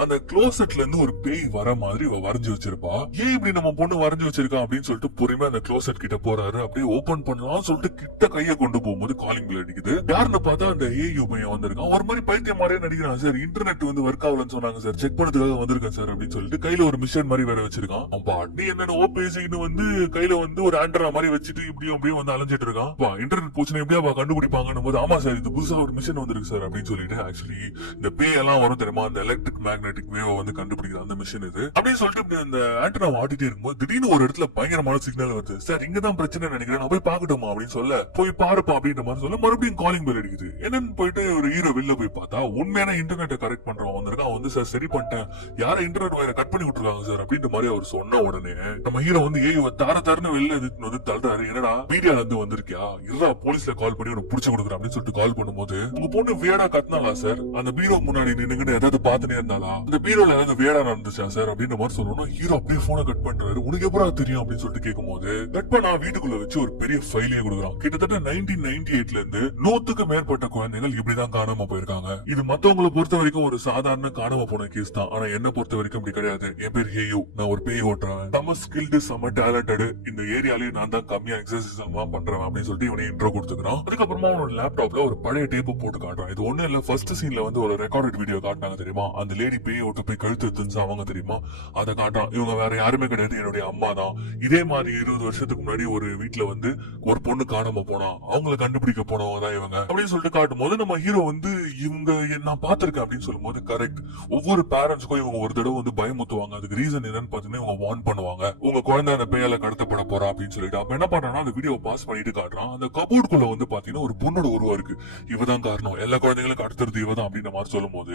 அந்த க்ளோசெட்ல இருந்து ஒரு பேய் வர மாதிரி இவ வரைஞ்சு வச்சிருப்பா. ஏன் இப்படி நம்ம பொண்ணு வரைஞ்சு வச்சிருக்கா அப்படின்னு சொல்லிட்டு பொறுமையா அந்த க்ளோசெட் கிட்ட போறாரு. அப்படியே ஓபன் பண்ணலாம் சொல்லிட்டு கிட்ட கையை கொண்டு போகும்போது காலிங் பெல் அடிக்குது. யாருன்னு பார்த்தா அந்த ஏயு பையன் வந்திருக்கான். ஒரு மாதிரி பைத்தியம் மாதிரியே நடிக்கிறான். சார் இன்டர்நெட் வந்து ஒர்க் ஆகலன்னு சொன்னாங்க சார், செக் பண்ணதுக்காக வந்திருக்கேன் சார் அப்படின்னு சொல்லிட்டு கையில ஒரு மிஷின் மாதிரி வேற வச்சிருக்கான். பாட்டி என்னென்ன பேசிக்கிட்டு வந்து கையில வந்து ஒரு ஆண்டரா மாதிரி வச்சுட்டு இப்படியும் அப்படியே வந்து அலைஞ்சிட்டு இருக்கான். இன்டர்நெட் போச்சுன்னா எப்படியா கண்டுபிடிப்பாங்கன்னு போது, ஆமா சார் இது புதுசா ஒரு மிஷின் வந்திருக்கு சார் அப்படின்னு சொல்லிட்டு, ஆக்சுவலி இந்த பேய் எல்லாம் வரும் தெரியுமா, அந்த எலக்ட்ரிக் மேக்னெட்டிக் வேவ் வந்து கண்டுபிடிக்கிற அந்த மிஷின் இது அப்படின்னு சொல்லிட்டு அந்த ஆண்டனா ஆட்டிட்டே இருக்கும்போது திடீர்னு ஒரு இடத்துல பயங்கரமான சிக்னல் வருது. சார் இங்கதான் பிரச்சனை நினைக்கிறேன், நான் போய் பாக்கட்டுமா அப்படின்னு சொல்ல, போய் பாருப்பா அப்படின்ற மாதிரி சொல்ல மறுபடியும் காலிங் பெல் அடிக்குது. என்னன்னு போயிட்டு ஒரு ஹீரோ வெளில போய் பார்த்தா உண்மையான இன்டர்நெட்டை கரெக்ட் பண்றவன் வந்திருக்கான். வந்து சார் சரி பண்ணிட்டேன், யார இன்டர்நெட் வயரை கட் பண்ணி பண்ணி விட்டுருக்காங்க சார் அப்படின்ற மாதிரி அவர் சொன்ன உடனே நம்ம ஹீரோ வந்து இவ தார தாரன்னு வெளில வந்து தள்ளுறாரு. என்னடா மீடியால இருந்து வந்திருக்கியா, இல்ல போலீஸ்ல கால் பண்ணி உனக்கு புடிச்சு கொடுக்குறேன் அப்படின்னு சொல்லிட்டு கால் பண்ணும்போது, உங்க பொண்ணு வேடா கத்தினாலா சார், அந்த பீரோ முன்னாடி நின்னுங்கன்னு ஏதாவது பாத்துனே இருந்தாலா, அந்த பீரோல ஏதாவது வேடா நடந்துச்சா சார் அப்படின்ற மாதிரி சொல்லணும். ஹீரோ அப்படியே போனை கட் பண்றாரு. உனக்கு எப்படா தெரியும் அப்படின்னு சொல்லிட்டு கேட்கும்போது, கட் பண்ணா வீட்டுக்குள்ள வச்சு ஒரு பெரிய ஃபைலே கொடுக்குறான். கிட்டத்தட்ட 1998ல இருந்து 100க்கு மேற்பட்ட குழந்தைகள் இப்படிதான் காணாம போயிருக்காங்க. இது மத்தவங்களை பொறுத்த வரைக்கும் ஒரு சாதாரண காணாம போன கேஸ் தான். ஆனா என்ன பொறுத்த வரைக்கும் அப்படி கிடையாது. என் பேர் ஹேயு, நான் ஒரு பேய் ஓட்டுறேன், செம ஸ்கில்டு, செம டேலண்டட், இந்த ஏரியாலே நான் தான் கம்மியா எக்ஸசைஸ் எல்லாம் பண்றேன் அப்படின்னு சொல்லிட்டு இவனை இன்ட்ரோ கொடுத்துக்கிறான். அதுக்கப்புறமா அவனோட லேப்டாப்ல ஒரு பழைய டேப் போட்டு காட்டுறான். இது ஒண்ணு இல்ல, ஃபர்ஸ்ட் சீன்ல வந்து ஒரு ரெக்கார்டட் வீடியோ காட்டினாங்க தெரியுமா, அந்த லேடி பேய் ஓட்டு போய் கழுத்து எடுத்துச்சு அவங்க தெரியுமா, அதை காட்டான். இவங்க வேற யாருமே கிடையாது, என்னுடைய அம்மா தான். இதே மாதிரி 20 வருஷத்துக்கு முன்னாடி ஒரு வீட்டுல வந்து ஒரு பொண்ணு காணாம போனா, அவங்களை கண்டுபிடிக்க போனவங்க தான் இவங்க அப்படின்னு சொல்லிட்டு காட்டும் போது நம்ம ஹீரோ வந்து இவங்க நான் பாத்திருக்கேன் அப்படின்னு சொல்லும் போது, கரெக்ட், ஒவ்வொரு பேரண்ட்ஸ்க்கும் இவங்க ஒரு தடவை வந்து பயமுத்துவாங்க. அதுக்கு ரீசன் என்னன்னு பாத்தீங்கன்னா இவங்க வார்ன் பண்ணுவாங்க, உங்க குழந்தை அந்த பேயால கடத்தப்பட போறா அப்படின்னு சொல்லிட்டு. அப்ப என்ன பண்றான்னா அந்த வீடியோ பாஸ் பண்ணிட்டு காட்டுறான். அந்த கபோர்டுக்குள்ள வந்து பாத்தீங்கன்னா ஒரு பொண்ணோட உருவம் இருக்கு. இவதான் காரணம், எல்லா குழந்தைகளுக்கும் அடுத்தது இவதான் அப்படின்ற மாதிரி சொல்லும் போது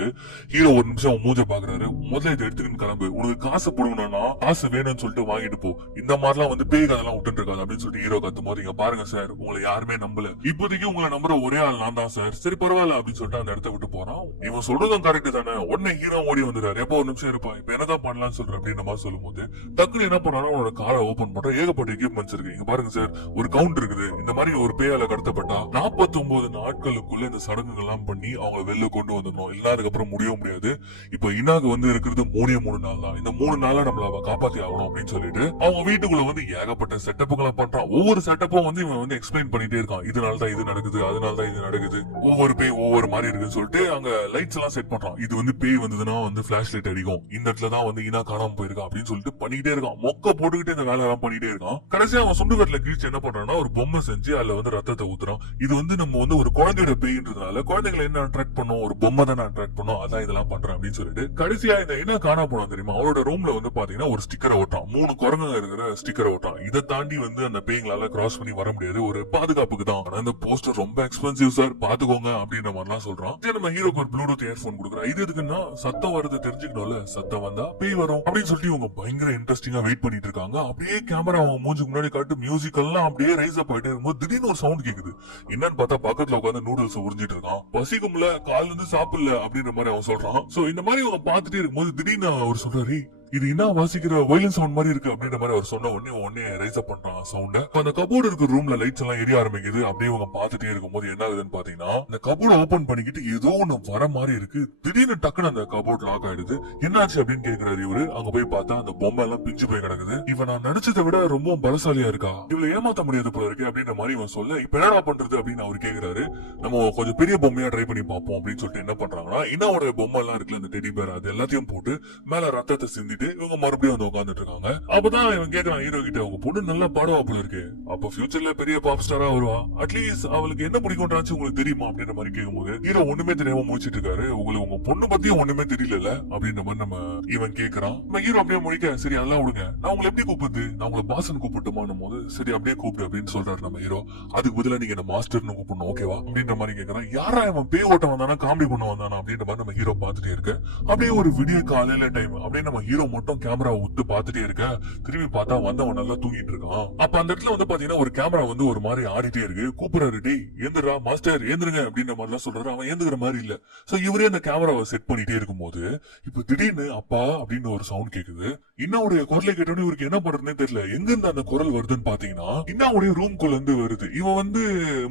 ஹீரோ ஒரு நிமிஷம் மூஞ்ச பாக்குறாரு. முதல்ல இதை எடுத்துக்கிட்டு கிளம்பு, உனக்கு காசு போடணும்னா காசு வேணும்னு சொல்லிட்டு வாங்கிட்டு போ, இந்த மாதிரிலாம் வந்து பேய் கதெல்லாம் விட்டு இருக்காது அப்படின்னு சொல்லிட்டு ஹீரோ கத்தும் போது, இங்க பாருங்க சார், உங்களை யாருமே நம்பல, இப்போதைக்கு உங்களை நம்புற ஒரே ஆள் நான் தான் சார், சரி பரவாயில்ல அப்படின்னு சொல்லிட்டு அந்த இடத்த விட்டு போறான். இவன் சொல்றதும் கரெக்ட் தானே. உடனே ஹீரோ ஓடி வந்துடுறாரு. எப்போ ஒரு நிமிஷம் இருப்பா, இப்ப என்னதான் பண்ணலாம்னு சொல்ற அப்படின்னு மாதிரி சொல்லும் போது டக்குனு என்ன பண்ணாலும் அவனோட காரை ஓபன் பண்ற, ஏகப்பட்ட எக்யூப்மெண்ட்ஸ் இருக்கு. இங்க பாருங்க சார், ஒரு கவுண்ட் இருக்குது, இந்த மாதிரி ஒரு பேயால கடத்தப்பட்டா 49 நாட்களுக்குள்ள இந்த சடங்குகள் எல்லாம் பண்ணி அவங்க வெளில கொண்டு வந்துடணும், இல்ல அதுக்கப்புறம் முடிய முடியாது. இப்ப இனாக்கு வந்து இருக்கிறது 3 நாள் தான், இந்த 3 நாளா நம்மள காப்பாத்தி ஆகணும் அப்படின்னு சொல்லிட்டு அவங்க வீட்டுக்குள்ள வந்து ஏகப்பட்ட செட்டப்புகளை பண்றான். ஒவ்வொரு செட்டப்பும் வந்து இவன் வந்து எக்ஸ்பிளைன் பண்ணிட்டே இருக்கான். இதனாலதான் இது நடக்குது, அதனாலதான் இது நடக்குது, ஒவ்வொரு பேய் ஒவ்வொரு மாதிரி இருக்குன்னு சொல்லிட்டு அங்க லைட்ஸ் எல்லாம் செட் பண்றான். இது வந்து பேய் வந்ததுன்னா வந்து பிளாஷ் லைட் அடிக்கும், இந்த இடத்துல தான் வந்து இனா காணாம போயிருக்கான் அப்படின்னு சொல்லிட்டு பண்ணிட்டே இருக்கான். மொக்க போட்டுக்கிட்டு இந்த வேலை எல்லாம் பண்ணிட்டே இருக்கான். கடைசியா அவன் சுண்டு கட்டில கிழிச்சு என்ன பண்றான்னா ஒரு பொம்மை செஞ்சு அதுல வந்து ரத்தத்தை ஊத்துறான். இது வந்து நம்ம வந்து ஒரு குழந்தையோட பேய்ன்றதுனால குழந்தைகளை என்ன அட்ராக்ட் பண்ணும், ஒரு பொம்மை தானே அட்ராக்ட் பண்ணும், அதான் இதெல்லாம் பண்றேன் அப்படின்னு சொல்லிட்டு கடைசியா இந்த என்ன காணா போனா தெரியுமா, அவரோட ரூம்ல வந்து பாத்தீங்கன்னா ஒரு ஸ்டிக்கரை ஓட்டான். 3 குரங்குங்க இருக்கிற ஸ்டிக்கரை ஓட்டான். இதை தாண்டி வந்து அந்த பேய்களால கிராஸ் பண்ணி வர முடியாது, ஒரு பாதுகாப்புக்கு தான். ஆனா இந்த போஸ்டர் ரொம்ப எக்ஸ்பென்சிவ் சார், பாத்துக்கோங்க அப்படின்ற மாதிரிலாம் சொல்றான். நம்ம ஹீரோக்கு ஒரு ப்ளூடூத் இயர்போன் கொடுக்குறான். இது எதுக்குன்னா சத்தம் வரது தெரிஞ்சுக்கணும்ல, சத்தம் வந்தா பேய் வரும் அப்படின்னு சொல்லிட்டு இவங்க பயங்கர இன்ட்ரெஸ்டிங்கா வெயிட் பண்ணிட்டு இருக்காங்க. அப்படியே கேமரா அவங்க மூஞ்சுக்கு முன்னாடி காட்டு, மியூசிக் எல்லாம் அப்படியே ரைஸ் அப் ஆயிட்டே இருக்கும்போது திடீர்னு ஒரு சவுண்ட் கேக்குது. என்னன்னு பார்த்தா பக்கத்துல உட்காந்து நூடுல்ஸ் உறிஞ்சிட்டு இருக்கான். பசிக்கும்ல, கால்ல இருந்து சாப்பிடல அப்படின்ற மாதிரி அவன் சொல்றான். சோ இந்த மாதிரி அவங்க பாத்துட்டே இருக்கும்போது திடீர்னு அவர் சொல்றாரு, இது என்ன வாசிக்கிற வயலன் சவுண்ட் மாதிரி இருக்கு அப்படின்ற மாதிரி அவர் சொன்ன உடனே ரைஸ் அப் பண்றான் சவுண்ட. அந்த கபோர்டு இருக்கிற ரூம்ல லைட்ஸ் எல்லாம் எரிய ஆரம்பிக்குது. அப்படியே அவங்க பாத்துட்டே இருக்கும்போது என்ன ஆகுதுன்னு பாத்தீங்கன்னா, இந்த கபோர்டு ஓபன் பண்ணிக்கிட்டு ஏதோ ஒண்ணு வர மாதிரி இருக்கு. திடீர்னு டக்குன்னு அந்த கபோர்ட் லாக் ஆயிடுது. என்னாச்சு அப்படின்னு கேக்குறாரு இவரு. அங்க போய் பார்த்தா அந்த பொம்மை எல்லாம் பிஞ்சு போய் கிடக்குது. இவன் நான் நினைச்சதை விட ரொம்ப பலசாலியா இருக்கா, இவளை ஏமாத்த முடியாது போல இருக்கு அப்படின்ற மாதிரி இவன் சொல்ல, இப்ப என்னடா பண்றது அப்படின்னு அவர் கேக்குறாரு. நம்ம கொஞ்சம் பெரிய பொம்மையா ட்ரை பண்ணி பார்ப்போம் அப்படின்னு சொல்லிட்டு என்ன பண்றாங்கன்னா, இன்னோட பொம்மை எல்லாம் இருக்குல்ல, அந்த டெடி பேர், அது எல்லாத்தையும் போட்டு மேல ரத்தத்தை சிந்திட்டு இவங்க மறுபடியும் வந்து உட்காந்துட்டு இருக்காங்க. அப்பதான் இவன் கேக்குறான் ஹீரோ கிட்ட, உங்க பொண்ணு நல்லா பாடுவா போல இருக்கு, அப்ப ஃபியூச்சர்ல பெரிய பாப் ஸ்டாரா வருவா, அட்லீஸ்ட் அவளுக்கு என்ன பிடிக்கும்ன்றாச்சு உங்களுக்கு தெரியுமா அப்படின்ற மாதிரி கேட்கும்போது ஹீரோ ஒண்ணுமே தெரியாம முடிச்சிட்டு இருக்காரு. உங்களுக்கு உங்க பொண்ணு பத்தியும் ஒண்ணுமே தெரியல அப்படின்ற மாதிரி நம்ம இவன் கேக்குறான். நம்ம ஹீரோ அப்படியே முடிக்க, சரி அதெல்லாம் விடுங்க, நான் உங்களை எப்படி கூப்பிடுது, நான் உங்களை பாசன் கூப்பிட்டுமான்னும் போது, சரி அப்படியே கூப்பிடு அப்படின்னு சொல்றாரு நம்ம ஹீரோ. அதுக்கு பதிலா நீங்க என்ன மாஸ்டர்னு கூப்பிடணும் ஓகேவா அப்படின்ற மாதிரி கேக்குறான். யாரா இவன் பேய் ஓட்ட வந்தானா காமெடி பண்ண வந்தானா அப்படின்ற மாதிரி நம்ம ஹீரோ பாத்துட்டே இருக்க. அப்படியே ஒரு விடிய காலையில டைம், அப்படியே நம்ம ஹீரோ மட்டும் கேமரா உத்து பாத்துட்டே இருக்க. திரும்பி பார்த்தா வந்தவன் நல்லா தூங்கிட்டு இருக்கான். அப்ப அந்த இடத்துல வந்து பாத்தீங்கன்னா ஒரு கேமரா வந்து ஒரு மாதிரி ஆடிட்டே இருக்கு. கூப்பிடுறாரு, டேய் ஏந்திரா மாஸ்டர் ஏந்திருங்க அப்படின்ற மாதிரி எல்லாம் சொல்றாரு. அவன் ஏந்துக்கிற மாதிரி இல்ல. சோ இவரே அந்த கேமராவை செட் பண்ணிட்டே இருக்கும்போது இப்ப திடீர்னு அப்பா அப்படின்னு ஒரு சவுண்ட் கேக்குது. இன்னாவுடைய குரலை கேட்டோன்னு இவருக்கு என்ன பண்றதுன்னே தெரியல. எங்க இருந்து அந்த குரல் வருதுன்னு பாத்தீங்கன்னா இன்னாவுடைய ரூம்குள்ள இருந்து வருது. இவன் வந்து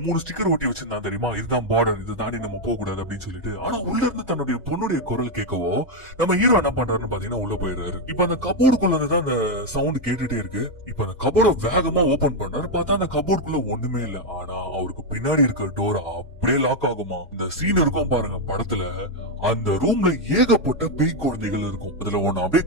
3 ஸ்டிக்கர் ஒட்டி வச்சிருந்தான் தெரியுமா, இதுதான் பார்டர், இது தாண்டி நம்ம போக கூடாது அப்படின்னு சொல்லிட்டு. ஆனா உள்ள இருந்து தன்னுடைய பொண்ணுடைய குரல் கேட்கவோ நம்ம ஹீரோ என்ன பண்றாருன்னு பாத்தீங்கன்னா உள்ள போயிடுறாரு. இப்ப அந்த கபோர்டுக்குள்ள தான் அந்த சவுண்ட் கேட்டுட்டே இருக்கு. இப்ப அந்த கபோர்ட வேகமா ஓபன் பண்றாரு. பார்த்தா அந்த கபோர்டுக்குள்ள ஒண்ணுமே இல்ல. ஆனா அவருக்கு பின்னாடி இருக்க டோர் அப்படியே லாக் ஆகுமா. இந்த சீன் இருக்கும் பாருங்க படத்துல, அந்த ரூம்ல ஏகப்பட்ட பேய் குழந்தைகள் இருக்கும். அதுல ஒண்ணு அப்படியே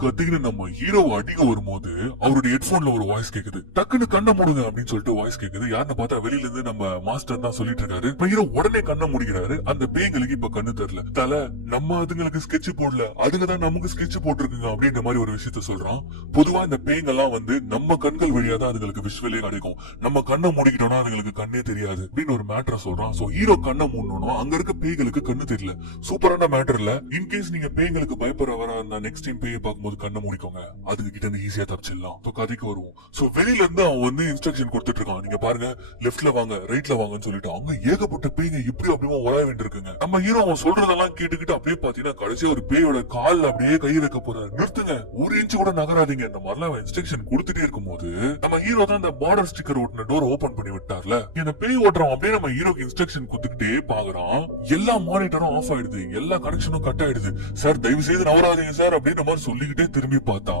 கத்துக்கின்னு நம்ம ஹீரோவை அடிக்க வரும்போது அவருடைய ஹெட்போன்ல ஒரு வாய்ஸ் கேக்குது. டக்குன்னு கண்ணை மூடுங்க அப்படின்னு சொல்லிட்டு வாய்ஸ் கேக்குது. யாருன்னு பார்த்தா வெளியில இருந்து நம்ம மாஸ்டர் தான் சொல்லிட்டு இருக்காரு. ஹீரோ உடனே கண்ணை முடிக்கிறாரு. அந்த பேய்களுக்கு இப்ப கண்ணு தெரியல. தல நம்ம அதுங்களுக்கு ஸ்கெட்ச் போடல, அதுங்க தான் நமக்கு ஸ்கெட்ச் போட்டிருக்குங்க அப்படின்ற மாதிரி ஒரு விஷயத்த சொல்றான். பொதுவா இந்த பேய்கள்லாம் வந்து நம்ம கண்கள் வழியா தான் அதுங்களுக்கு விஷுவலே கிடைக்கும். நம்ம கண்ணை மூடிக்கிட்டோம்னா அதுங்களுக்கு கண்ணே தெரியாது அப்படின்னு ஒரு மேட்டரை சொல்றான். சோ ஹீரோ கண்ணை மூடணும், அங்க இருக்க பேய்களுக்கு கண்ணு தெரியல. சூப்பரான மேட்டர்ல இன்கேஸ் நீங்க பேய்களுக்கு பயப்படுற வர நெக்ஸ்ட் டைம் பேயை பார்க்கும்போது கண்ணை மூடிக்கோங்க, அதுக்கு கிட்ட இருந்து ஈஸியா தப்பிச்சிடலாம். இப்போ கதைக்கு வருவோம். சோ வெளியில இருந்து அவன் வந்து இன்ஸ்ட்ரக்ஷன் கொடுத்துட்டு இருக்கான். நீங்க பாருங்க, லெஃப்ட்ல வாங்க, ரைட்ல வாங்கன்னு சொல்லிட்டு அங்க ஏகப்பட்ட பேய்ங்க இப்படி அப்படியே உலாய வேண்டியிருக்குங்க. நம்ம ஹீரோ அவன் சொல்றதெல்லாம் கேட்டுக்கிட்டு அப்படியே பாத்தீங்கன்னா கடைசியா ஒரு பேயோட கால்ல அப்படியே கை வைக்க போறாரு. நிறுத்துங்க, ஒரு இன்ச்சு கூட நகராதீங்க, இந்த மாதிரிலாம் இன்ஸ்ட்ரக்ஷன் கொடுத்துட்டே இருக்கும்போது நம்ம ஹீரோ தான் இந்த பார்டர் ஸ்டிக்கர் ஓட்டின டோர் ஓபன் பண்ணி விட்டார்ல, இந்த பேய் ஓட்டுறோம் அப்படியே நம்ம ஹீரோக்கு இன்ஸ்ட்ரக்ஷன் கொடுத்துக்கிட்டே பாக்குறான். எல்லா மானிட்டரும் ஆஃப் ஆயிடுது, எல்லா கனெக்ஷனும் கட் ஆயிடுது. சார் தயவு செய்து நவராதீங்க சார் அப்படின்னு மாதிரி சொல்லிக்கிட்டே திரும்பி பார்த்தா